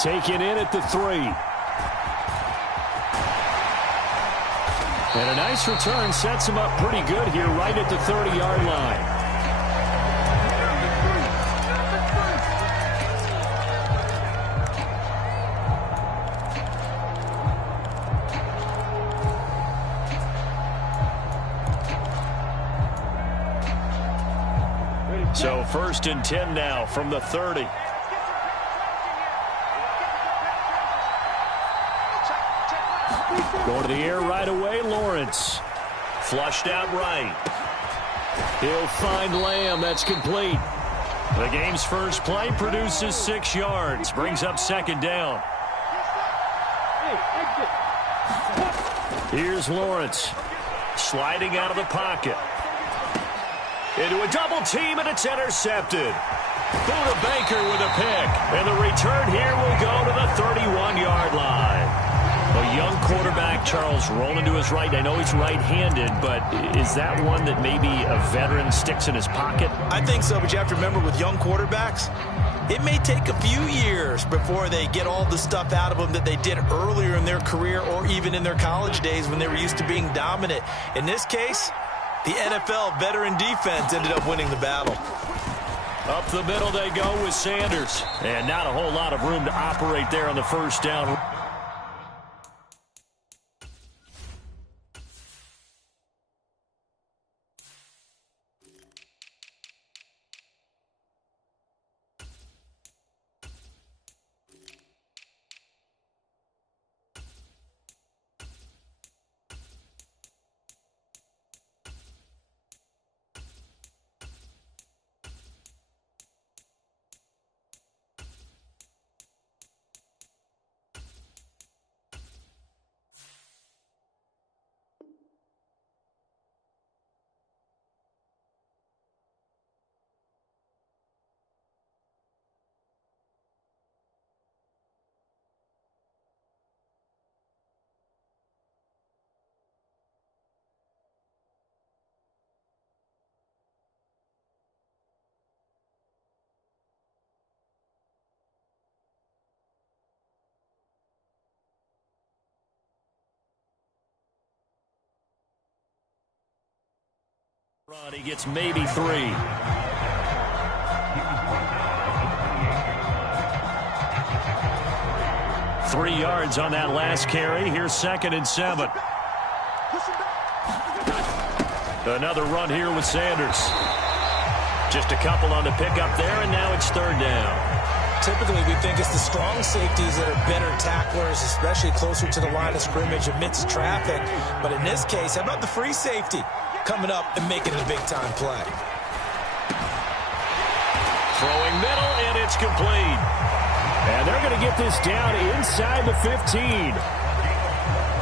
Taken in at the 3. And a nice return sets him up pretty good here right at the 30-yard line. So 1st and 10 now from the 30. Going to the air right away, Lawrence. Flushed out right. He'll find Lamb. That's complete. The game's first play produces 6 yards. Brings up 2nd down. Here's Lawrence. Sliding out of the pocket. Into a double team, and it's intercepted. Buda Baker with a pick. And the return here will go to the 31-yard line. A young quarterback, Charles, rolling to his right. I know he's right-handed, but is that one that maybe a veteran sticks in his pocket? I think so, but you have to remember with young quarterbacks, it may take a few years before they get all the stuff out of them that they did earlier in their career or even in their college days when they were used to being dominant. In this case, the NFL veteran defense ended up winning the battle. Up the middle they go with Sanders. And not a whole lot of room to operate there on the 1st down. He gets maybe 3. 3 yards on that last carry. Here's 2nd and 7. Another run here with Sanders. Just a couple on the pickup there, and now it's 3rd down. Typically, we think it's the strong safeties that are better tacklers, especially closer to the line of scrimmage amidst traffic. But in this case, how about the free safety coming up and making a big-time play? Throwing middle, and it's complete. And they're going to get this down inside the 15.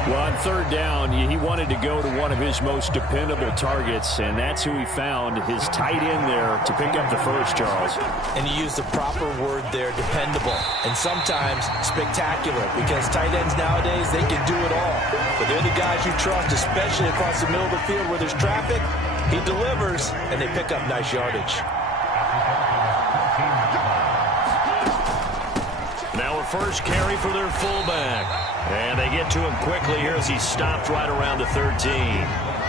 Well, on 3rd down, he wanted to go to one of his most dependable targets, and that's who he found, his tight end there, to pick up the first, Charles. And you use the proper word there, dependable, and sometimes spectacular, because tight ends nowadays, they can do it all. But they're the guys you trust, especially across the middle of the field where there's traffic. He delivers, and they pick up nice yardage. Now a first carry for their fullback. And they get to him quickly here as he stopped right around the 13.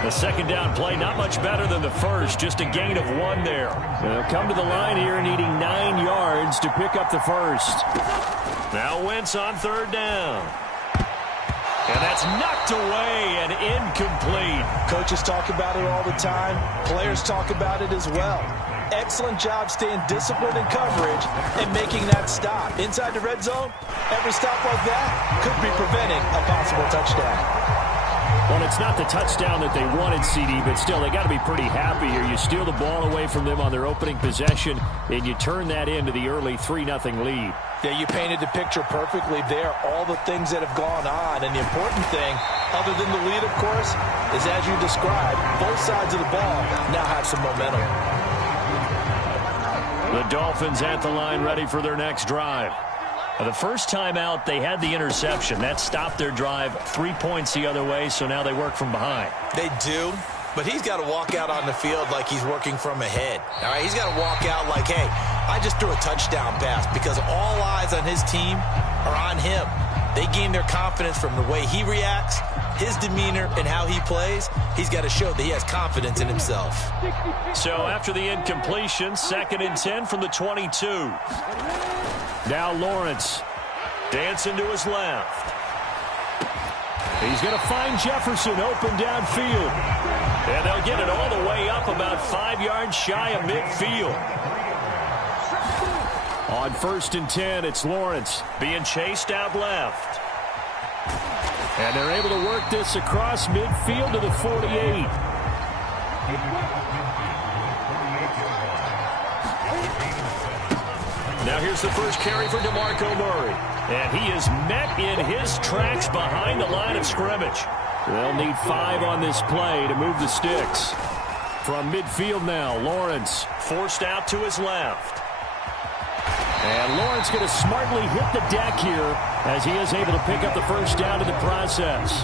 The 2nd down play, not much better than the first, just a gain of 1 there. They'll come to the line here needing 9 yards to pick up the first. Now Wentz on 3rd down. And that's knocked away and incomplete. Coaches talk about it all the time. Players talk about it as well. Excellent job staying disciplined in coverage and making that stop. Inside the red zone, every stop like that could be preventing a possible touchdown. Well, it's not the touchdown that they wanted, CD, but still, they got to be pretty happy here. You steal the ball away from them on their opening possession, and you turn that into the early 3-0 lead. Yeah, you painted the picture perfectly there, all the things that have gone on. And the important thing, other than the lead, of course, is as you described, both sides of the ball now have some momentum. The Dolphins at the line ready for their next drive. The first time out, they had the interception. That stopped their drive 3 points the other way, so now they work from behind. They do, but he's got to walk out on the field like he's working from ahead. All right, he's got to walk out like, hey, I just threw a touchdown pass, because all eyes on his team are on him. They gain their confidence from the way he reacts, his demeanor, and how he plays. He's got to show that he has confidence in himself. So after the incompletion, 2nd and 10 from the 22. Now Lawrence. Dancing to his left. He's going to find Jefferson open downfield. And they'll get it all the way up about 5 yards shy of midfield. On 1st and 10, it's Lawrence. Being chased out left. And they're able to work this across midfield to the 48. Now here's the first carry for DeMarco Murray. And he is met in his tracks behind the line of scrimmage. They'll need 5 on this play to move the sticks. From midfield now, Lawrence. Forced out to his left. And Lawrence going to smartly hit the deck here as he is able to pick up the first down in the process.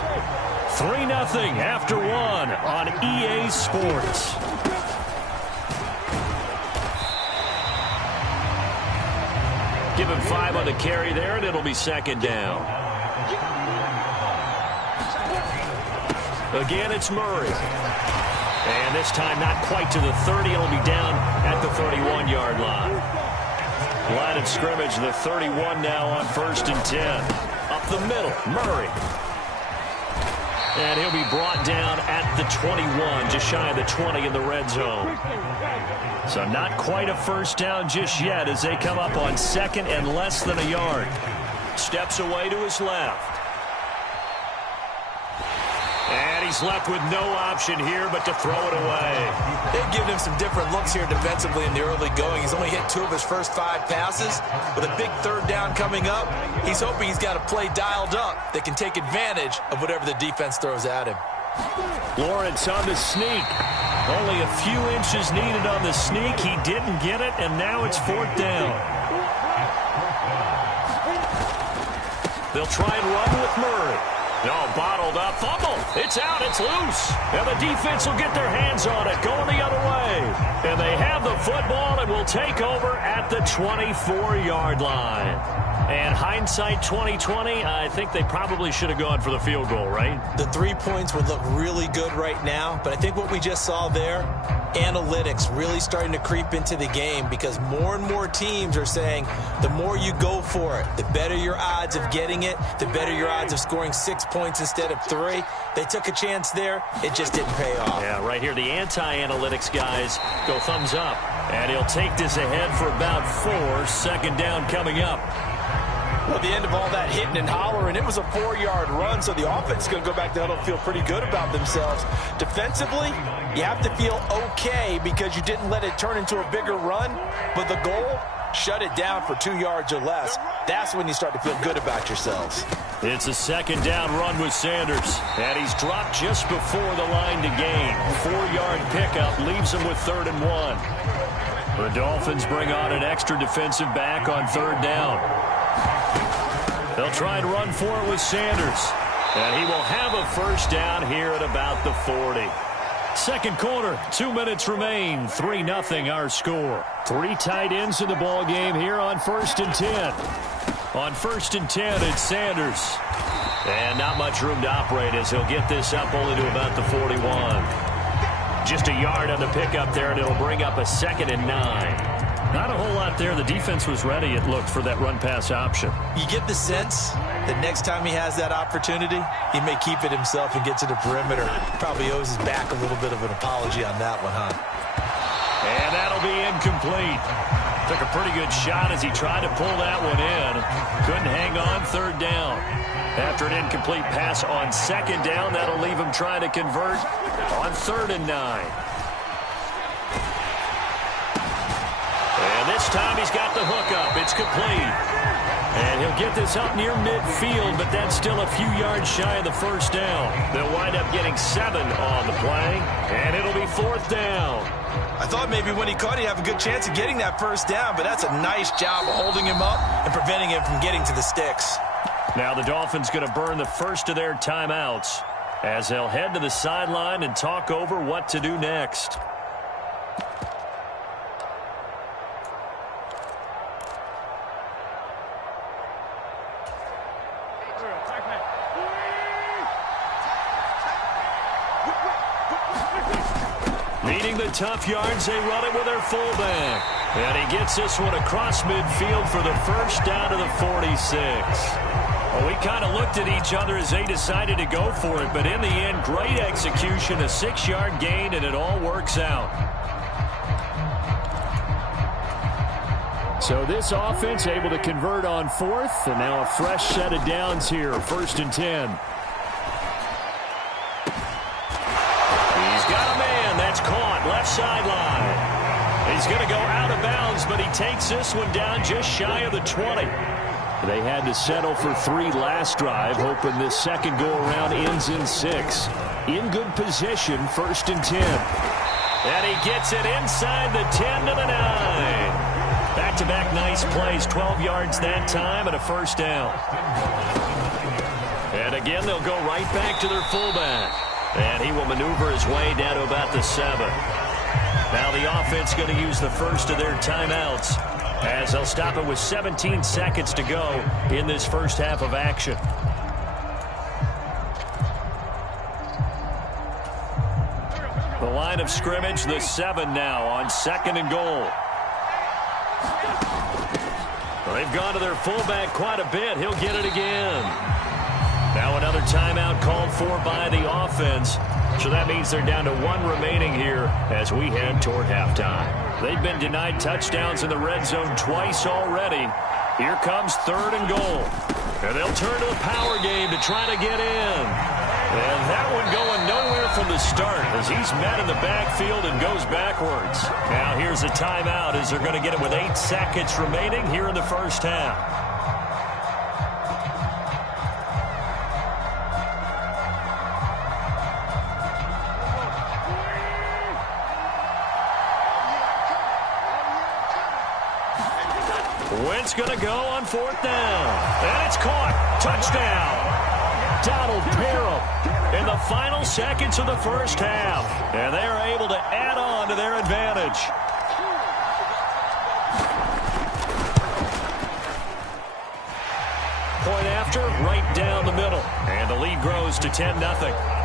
3-0 after 1 on EA Sports. Give him 5 on the carry there, and it'll be 2nd down. Again, it's Murray. And this time not quite to the 30. It'll be down at the 31-yard line. Line of scrimmage, the 31 now on 1st and 10. Up the middle, Murray. And he'll be brought down at the 21, just shy of the 20 in the red zone. So not quite a first down just yet as they come up on 2nd and less than a yard. Steps away to his left. And he's left with no option here but to throw it away. They've given him some different looks here defensively in the early going. He's only hit 2 of his first 5 passes. With a big 3rd down coming up, he's hoping he's got a play dialed up that can take advantage of whatever the defense throws at him. Lawrence on the sneak. Only a few inches needed on the sneak. He didn't get it, and now it's 4th down. They'll try and run with Murray. No, bottled up. Fumble. It's out. It's loose. And the defense will get their hands on it, going the other way. And they have the football and will take over at the 24-yard line. And hindsight 2020, I think they probably should have gone for the field goal, right? The 3 points would look really good right now, but I think what we just saw there, analytics really starting to creep into the game, because more and more teams are saying the more you go for it, the better your odds of getting it, the better your odds of scoring 6 points instead of 3. They took a chance there. It just didn't pay off. Yeah, right here, the anti-analytics guys go thumbs up. And he'll take this ahead for about 4. 2nd down coming up. Well, at the end of all that hitting and hollering, it was a 4-yard run, so the offense is going to go back to huddle and feel pretty good about themselves. Defensively, you have to feel okay because you didn't let it turn into a bigger run, but the goal, shut it down for 2 yards or less. That's when you start to feel good about yourselves. It's a 2nd down run with Sanders, and he's dropped just before the line to gain. 4-yard pickup leaves him with 3rd and 1. The Dolphins bring on an extra defensive back on 3rd down. They'll try and run for it with Sanders. And he will have a first down here at about the 40. 2nd quarter, 2 minutes remain. 3-0 our score. 3 tight ends in the ball game here on 1st and 10. On 1st and 10, it's Sanders. And not much room to operate as he'll get this up only to about the 41. Just a yard on the pickup there, and it'll bring up a 2nd and 9. Not a whole lot there. The defense was ready, it looked, for that run-pass option. You get the sense that next time he has that opportunity, he may keep it himself and get to the perimeter. Probably owes his back a little bit of an apology on that one, huh? And that'll be incomplete. Took a pretty good shot as he tried to pull that one in. Couldn't hang on third down. After an incomplete pass on second down, that'll leave him trying to convert on 3rd and 9. And this time he's got the hook up. It's complete. And he'll get this up near midfield, but that's still a few yards shy of the first down. They'll wind up getting 7 on the play, and it'll be 4th down. I thought maybe when he caught it, he'd have a good chance of getting that first down, but that's a nice job of holding him up and preventing him from getting to the sticks. Now the Dolphins going to burn the first of their timeouts as they'll head to the sideline and talk over what to do next. Needing the tough yards, they run it with their fullback. And he gets this one across midfield for the first down to the 46. Well, we kind of looked at each other as they decided to go for it, but in the end, great execution, a 6-yard gain, and it all works out. So this offense able to convert on 4th, and now a fresh set of downs here, 1st and 10. He's got a man. That's caught. Left sideline. He's going to go out of bounds, but he takes this one down just shy of the 20. They had to settle for 3 last drive, hoping this second go-around ends in 6. In good position, 1st and 10. And he gets it inside the 10 to the 9. Back-to-back nice plays, 12 yards that time and a first down. And again, they'll go right back to their fullback. And he will maneuver his way down to about the 7. Now the offense going to use the first of their timeouts as they'll stop it with 17 seconds to go in this first half of action. The line of scrimmage, the 7 now on 2nd and goal. They've gone to their fullback quite a bit. He'll get it again. Now another timeout called for by the offense. So that means they're down to 1 remaining here as we head toward halftime. They've been denied touchdowns in the red zone twice already. Here comes 3rd and goal. And they'll turn to the power game to try to get in. And that one going nowhere from the start as he's met in the backfield and goes backwards. Now here's a timeout as they're going to get it with 8 seconds remaining here in the first half. Wentz going to go on 4th down. And it's caught. Touchdown. Donald Parham in the final seconds of the first half. And they are able to add on to their advantage. Point after, right down the middle. And the lead grows to 10-0.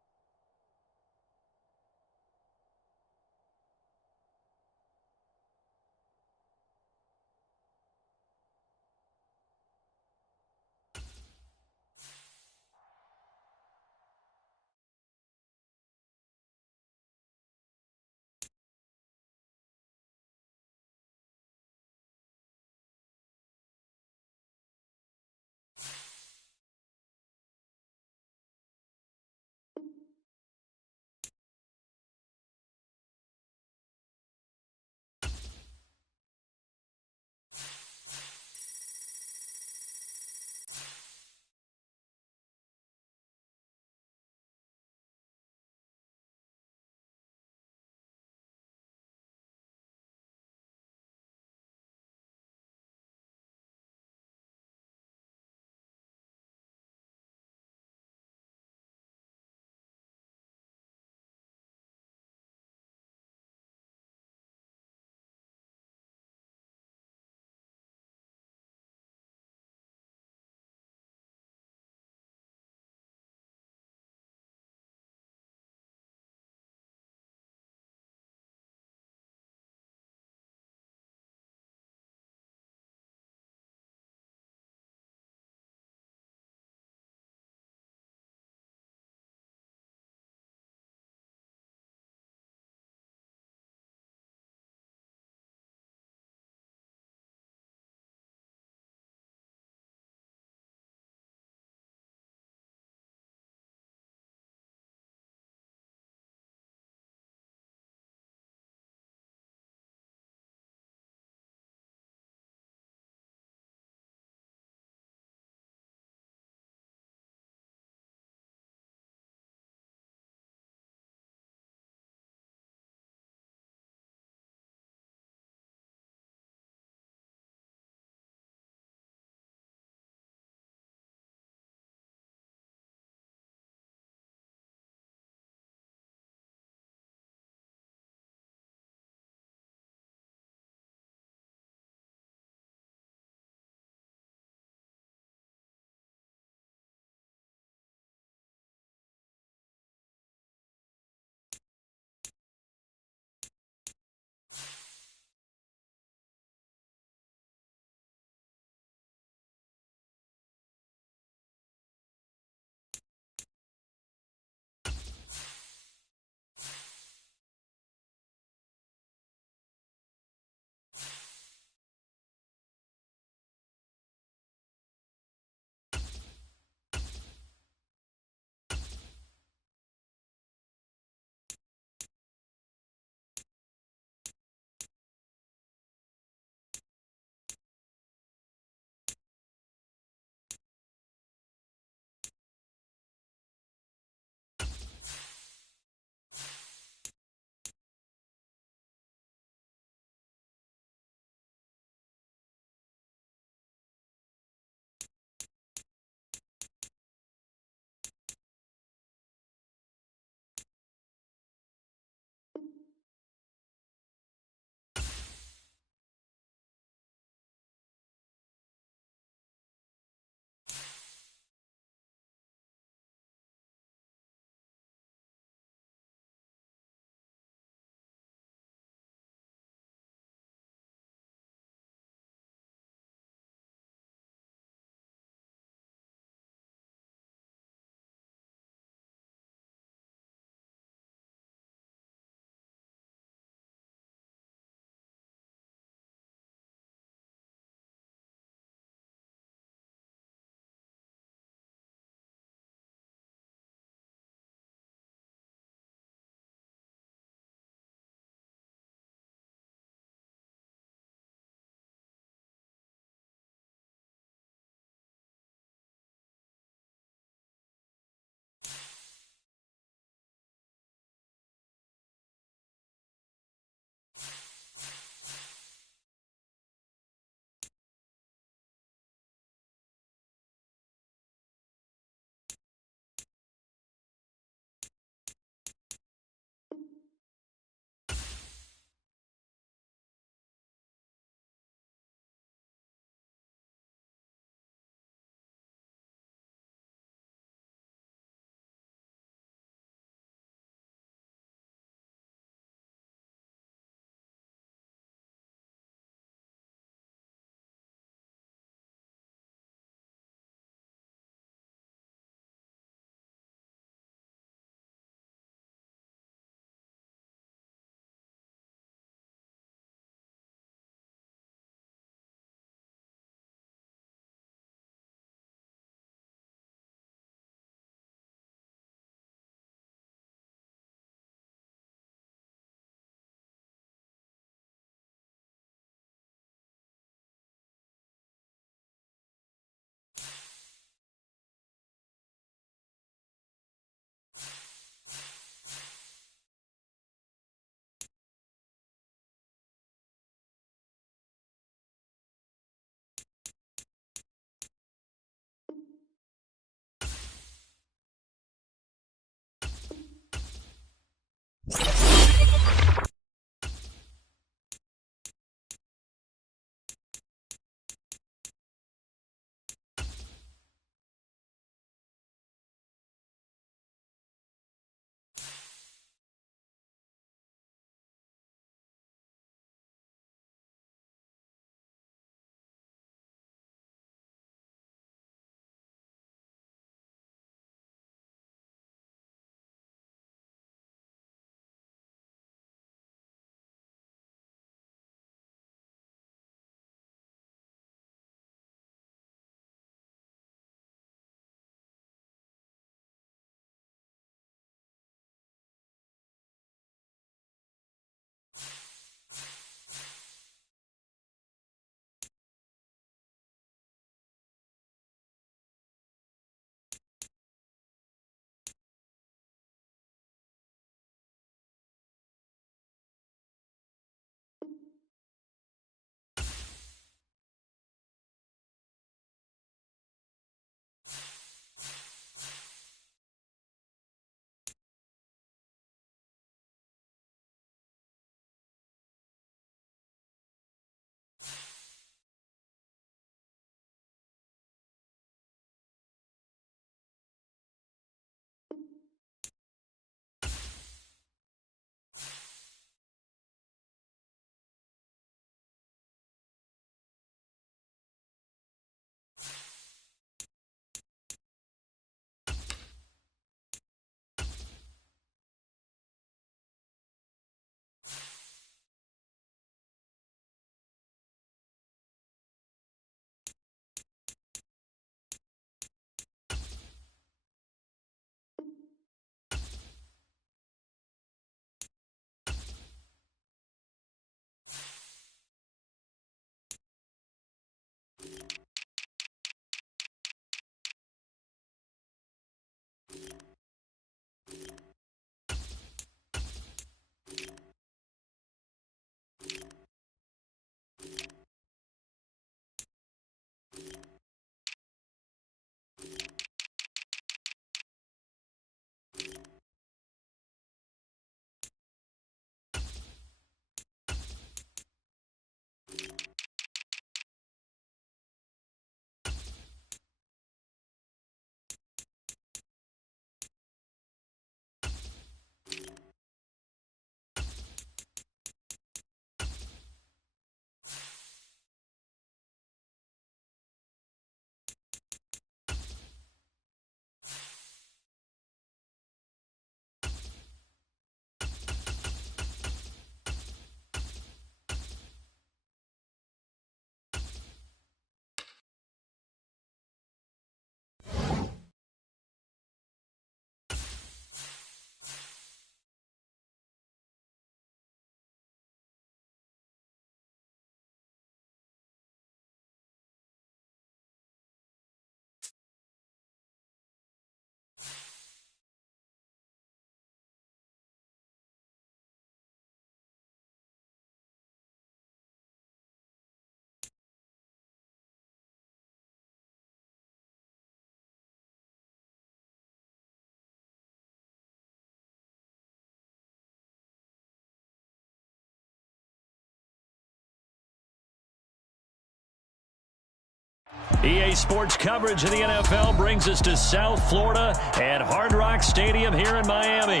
EA Sports coverage of the NFL brings us to South Florida at Hard Rock Stadium here in Miami.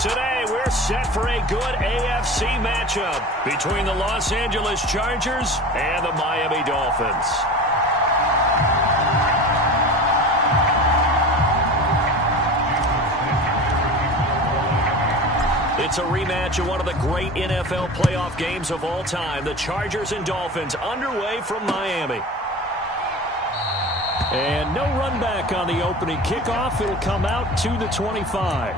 Today, we're set for a good AFC matchup between the Los Angeles Chargers and the Miami Dolphins. It's a rematch of one of the great NFL playoff games of all time. The Chargers and Dolphins underway from Miami. And no run back on the opening kickoff. It'll come out to the 25.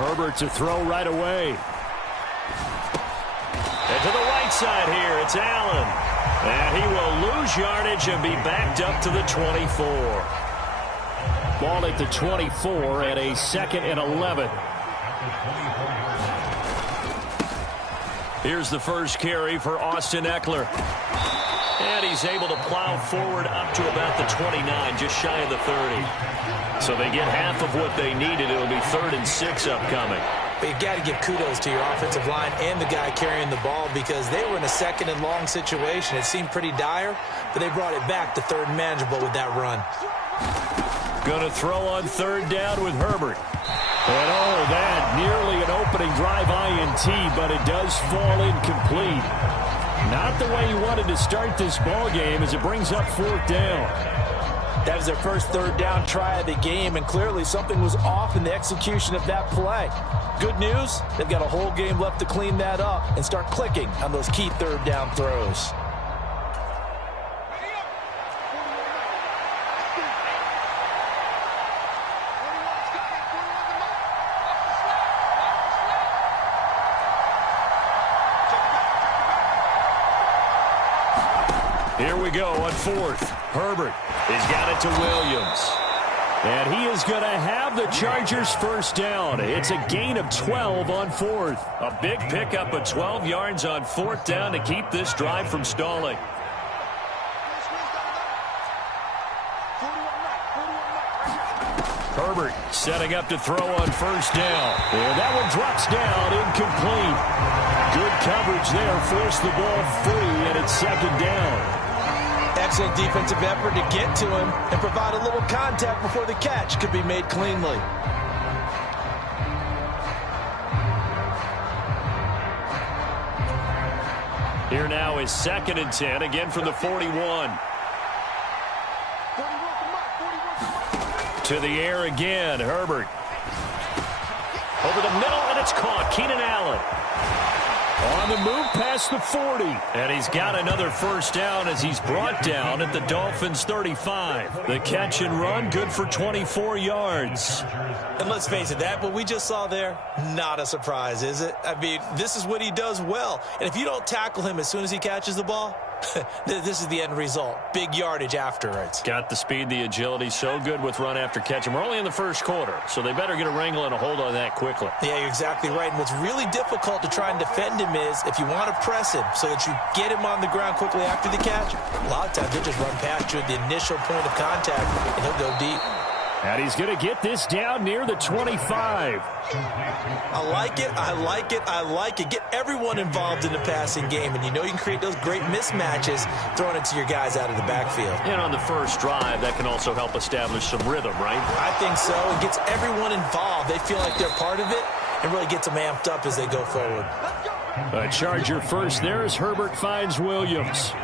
Herbert to throw right away. And to the right side here, it's Allen. And he will lose yardage and be backed up to the 24. Ball at the 24 at a 2nd and 11. Here's the first carry for Austin Eckler. And he's able to plow forward up to about the 29, just shy of the 30. So they get half of what they needed. It'll be 3rd and 6 upcoming. But you've got to give kudos to your offensive line and the guy carrying the ball because they were in a 2nd and long situation. It seemed pretty dire, but they brought it back to 3rd and manageable with that run. Going to throw on 3rd down with Herbert. And oh, that nearly an opening drive INT, but it does fall incomplete. Not the way he wanted to start this ball game as it brings up 4th down. That was their first 3rd down try of the game, and clearly something was off in the execution of that play. Good news, they've got a whole game left to clean that up and start clicking on those key 3rd down throws. Here we go on 4th. Herbert has got it to Williams. And he is going to have the Chargers first down. It's a gain of 12 on 4th. A big pickup of 12 yards on 4th down to keep this drive from stalling. Herbert setting up to throw on 1st down. And that one drops down, incomplete. Good coverage there, forced the ball free, and it's 2nd down. Excellent defensive effort to get to him and provide a little contact before the catch could be made cleanly. Here now is 2nd and 10, again from the 41. To the air again, Herbert. Over the middle, and it's caught. Keenan Allen. On the move past the 40. And he's got another first down as he's brought down at the Dolphins' 35. The catch and run, good for 24 yards. And let's face it, that what we just saw there, not a surprise, is it? I mean, this is what he does well. And if you don't tackle him as soon as he catches the ball, this is the end result. Big yardage afterwards. Got the speed, the agility, so good with run after catch. And we're only in the first quarter, so they better get a wrangle and a hold on that quickly. Yeah, you're exactly right. And what's really difficult to try and defend him is if you want to press him so that you get him on the ground quickly after the catch, a lot of times they just run past you at the initial point of contact, and he'll go deep. And he's going to get this down near the 25. I like it, I like it, I like it. Get everyone involved in the passing game, and you know you can create those great mismatches throwing it to your guys out of the backfield. And on the first drive, that can also help establish some rhythm, right? I think so. It gets everyone involved. They feel like they're part of it and really gets them amped up as they go forward. A Charger first there as Herbert finds Williams.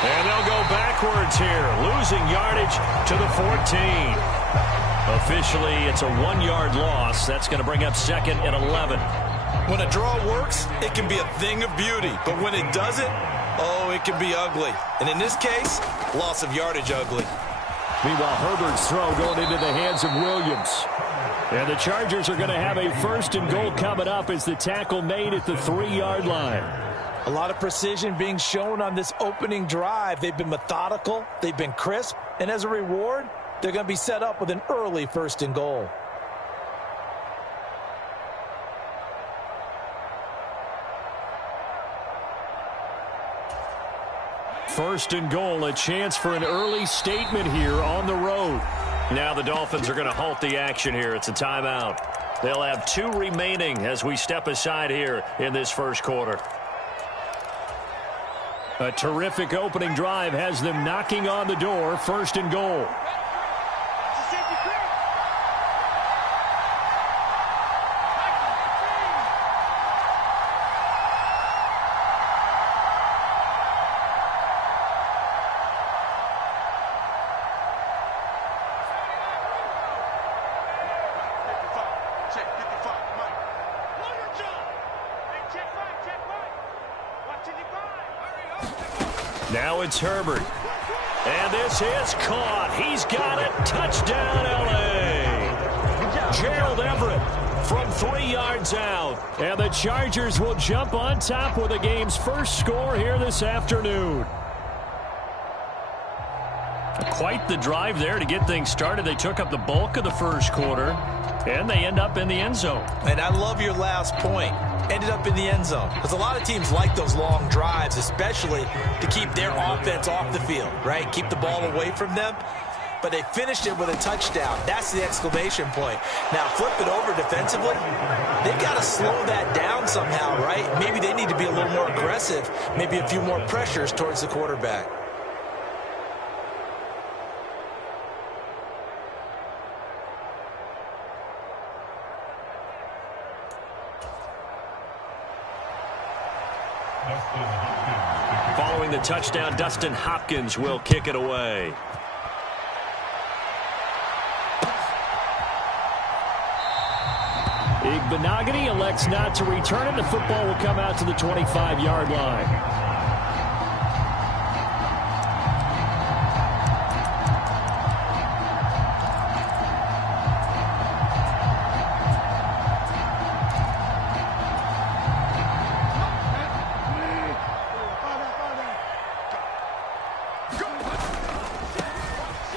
And they'll go backwards here, losing yardage to the 14. Officially, it's a 1-yard loss. That's going to bring up 2nd and 11. When a draw works, it can be a thing of beauty. But when it doesn't, oh, it can be ugly. And in this case, loss of yardage ugly. Meanwhile, Herbert's throw going into the hands of Williams. And the Chargers are going to have a 1st and goal coming up as the tackle made at the 3-yard line. A lot of precision being shown on this opening drive. They've been methodical, they've been crisp, and as a reward, they're going to be set up with an early 1st and goal. First and goal, a chance for an early statement here on the road. Now the Dolphins are going to halt the action here. It's a timeout. They'll have 2 remaining as we step aside here in this first quarter. A terrific opening drive has them knocking on the door. 1st and goal. Now it's Herbert. And this is caught. He's got it. Touchdown, L.A. Gerald Everett from 3 yards out. And the Chargers will jump on top with the game's first score here this afternoon. Quite the drive there to get things started. They took up the bulk of the first quarter, and they end up in the end zone. And I love your last point. Ended up in the end zone. Because a lot of teams like those long drives, especially to keep their offense off the field, right? Keep the ball away from them. But they finished it with a touchdown. That's the exclamation point. Now flip it over defensively. They've got to slow that down somehow, right? Maybe they need to be a little more aggressive. Maybe a few more pressures towards the quarterback. Following the touchdown, Dustin Hopkins will kick it away. Igbenogany elects not to return it. The football will come out to the 25-yard line.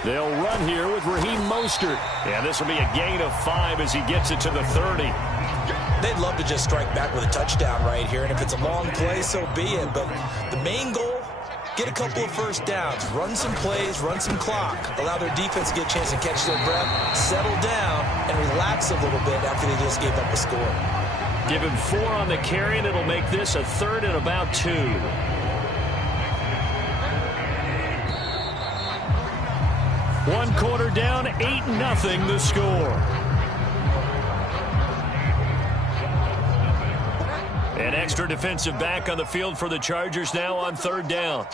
They'll run here with Raheem Mostert. And this will be a gain of 5 as he gets it to the 30. They'd love to just strike back with a touchdown right here. And if it's a long play, so be it. But the main goal, get a couple of first downs. Run some plays, run some clock. Allow their defense to get a chance to catch their breath, settle down, and relax a little bit after they just gave up a score. Give him 4 on the carry, and it'll make this a 3rd and about 2. One quarter down, 8-0 the score. An extra defensive back on the field for the Chargers now on 3rd down.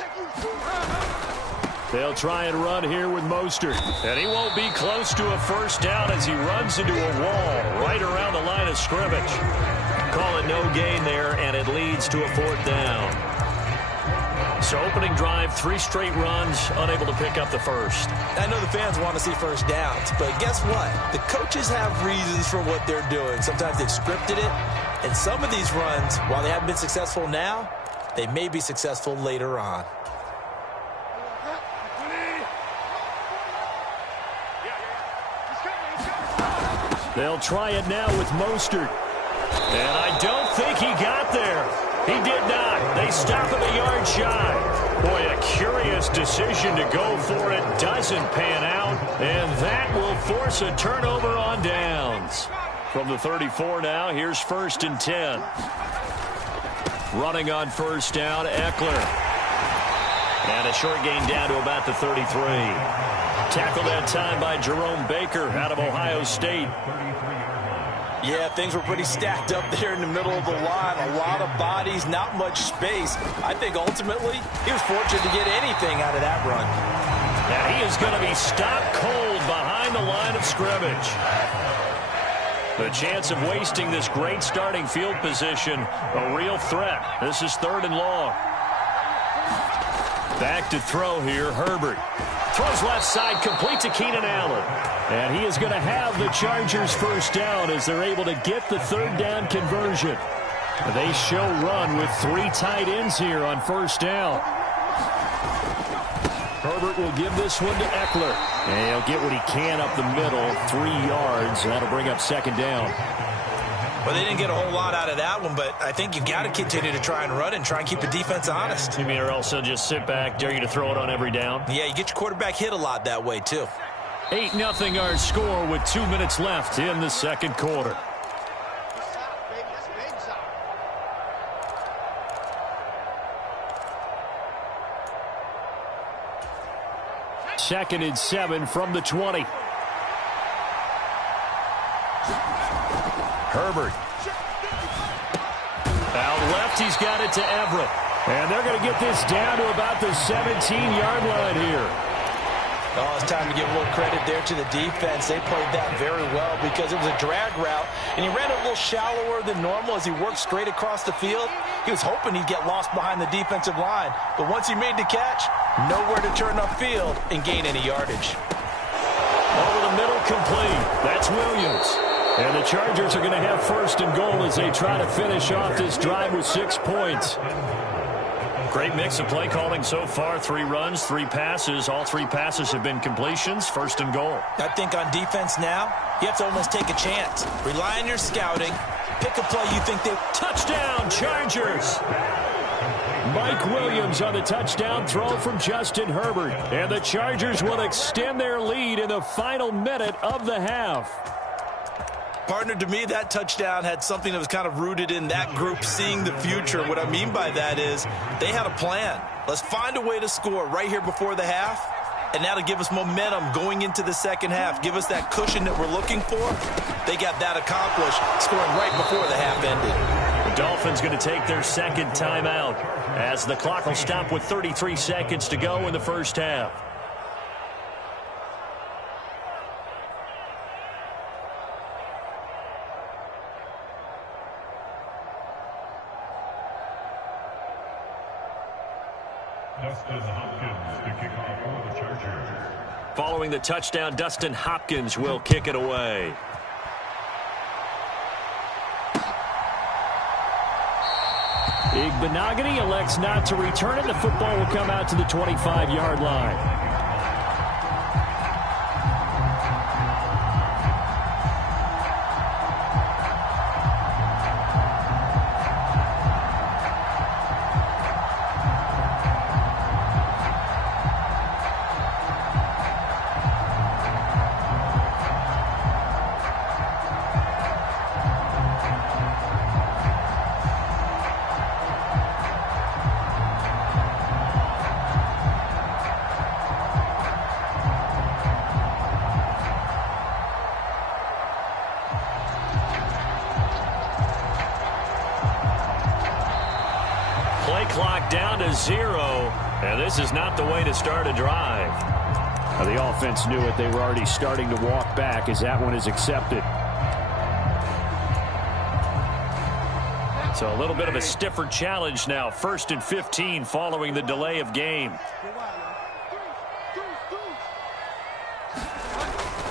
They'll try and run here with Mostert. And he won't be close to a first down as he runs into a wall right around the line of scrimmage. Call it no gain there, and it leads to a 4th down. So opening drive, 3 straight runs, unable to pick up the first. I know the fans want to see first downs, but guess what? The coaches have reasons for what they're doing. Sometimes they've scripted it, and some of these runs, while they haven't been successful now, they may be successful later on. They'll try it now with Mostert. And I don't think he got there. He did not. They stop him a yard shy. Boy, a curious decision to go for it. Doesn't pan out. And that will force a turnover on downs. From the 34 now, here's 1st and 10. Running on 1st down, Eckler. And a short gain down to about the 33. Tackled that time by Jerome Baker out of Ohio State. Yeah, things were pretty stacked up there in the middle of the line. A lot of bodies, not much space. I think ultimately he was fortunate to get anything out of that run. And he is going to be stopped cold behind the line of scrimmage. The chance of wasting this great starting field position, a real threat. This is 3rd and long. Back to throw here, Herbert. Throws left side, complete to Keenan Allen. And he is going to have the Chargers first down as they're able to get the 3rd down conversion. They show run with 3 tight ends here on first down. Herbert will give this one to Eckler. And he'll get what he can up the middle, 3 yards. That'll bring up second down. Well, they didn't get a whole lot out of that one, but I think you got to continue to try and run and try and keep the defense honest. You mean or else they'll just sit back, dare you to throw it on every down? Yeah, you get your quarterback hit a lot that way, too. 8-0 our score with 2 minutes left in the second quarter. Second and 7 from the 20. Herbert. Out left, he's got it to Everett. And they're going to get this down to about the 17-yard line here. Oh, it's time to give a little credit there to the defense. They played that very well because it was a drag route, and he ran it a little shallower than normal as he worked straight across the field. He was hoping he'd get lost behind the defensive line, but once he made the catch, nowhere to turn upfield and gain any yardage. Over the middle, complete. That's Williams. And the Chargers are going to have first and goal as they try to finish off this drive with 6 points. Great mix of play calling so far. 3 runs, 3 passes. All 3 passes have been completions. First and goal. I think on defense now, you have to almost take a chance. Rely on your scouting. Pick a play you think they... Touchdown, Chargers! Mike Williams on the touchdown throw from Justin Herbert. And the Chargers will extend their lead in the final minute of the half. Partner, to me, that touchdown had something that was kind of rooted in that group seeing the future. What I mean by that is they had a plan. Let's find a way to score right here before the half, and that'll give us momentum going into the second half. Give us that cushion that we're looking for. They got that accomplished, scoring right before the half ended. The Dolphins going to take their second timeout as the clock will stop with 33 seconds to go in the first half. Following the touchdown, Dustin Hopkins will kick it away. Igbenogany elects not to return it. The football will come out to the 25-yard line. Clock down to 0, and this is not the way to start a drive. Now, the offense knew it. They were already starting to walk back as that one is accepted. So a little bit of a stiffer challenge now. 1st and 15 following the delay of game.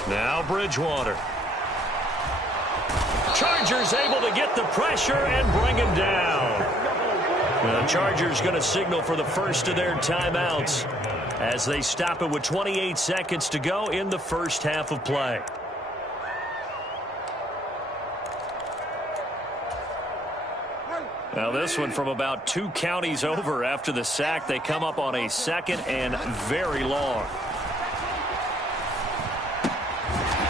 Now Bridgewater. Chargers able to get the pressure and bring him down. The Chargers going to signal for the first of their timeouts as they stop it with 28 seconds to go in the first half of play. Now this one from about 2 counties over after the sack. They come up on a 2nd and very long.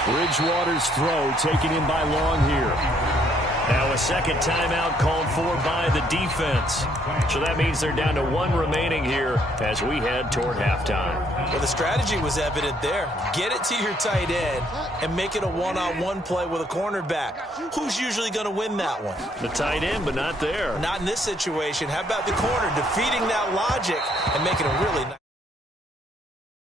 Bridgewater's throw taken in by Long here. Now a second timeout called for by the defense. So that means they're down to 1 remaining here as we head toward halftime. Well, the strategy was evident there. Get it to your tight end and make it a one-on-one play with a cornerback. Who's usually going to win that one? The tight end, but not there. Not in this situation. How about the corner defeating that logic and making a really nice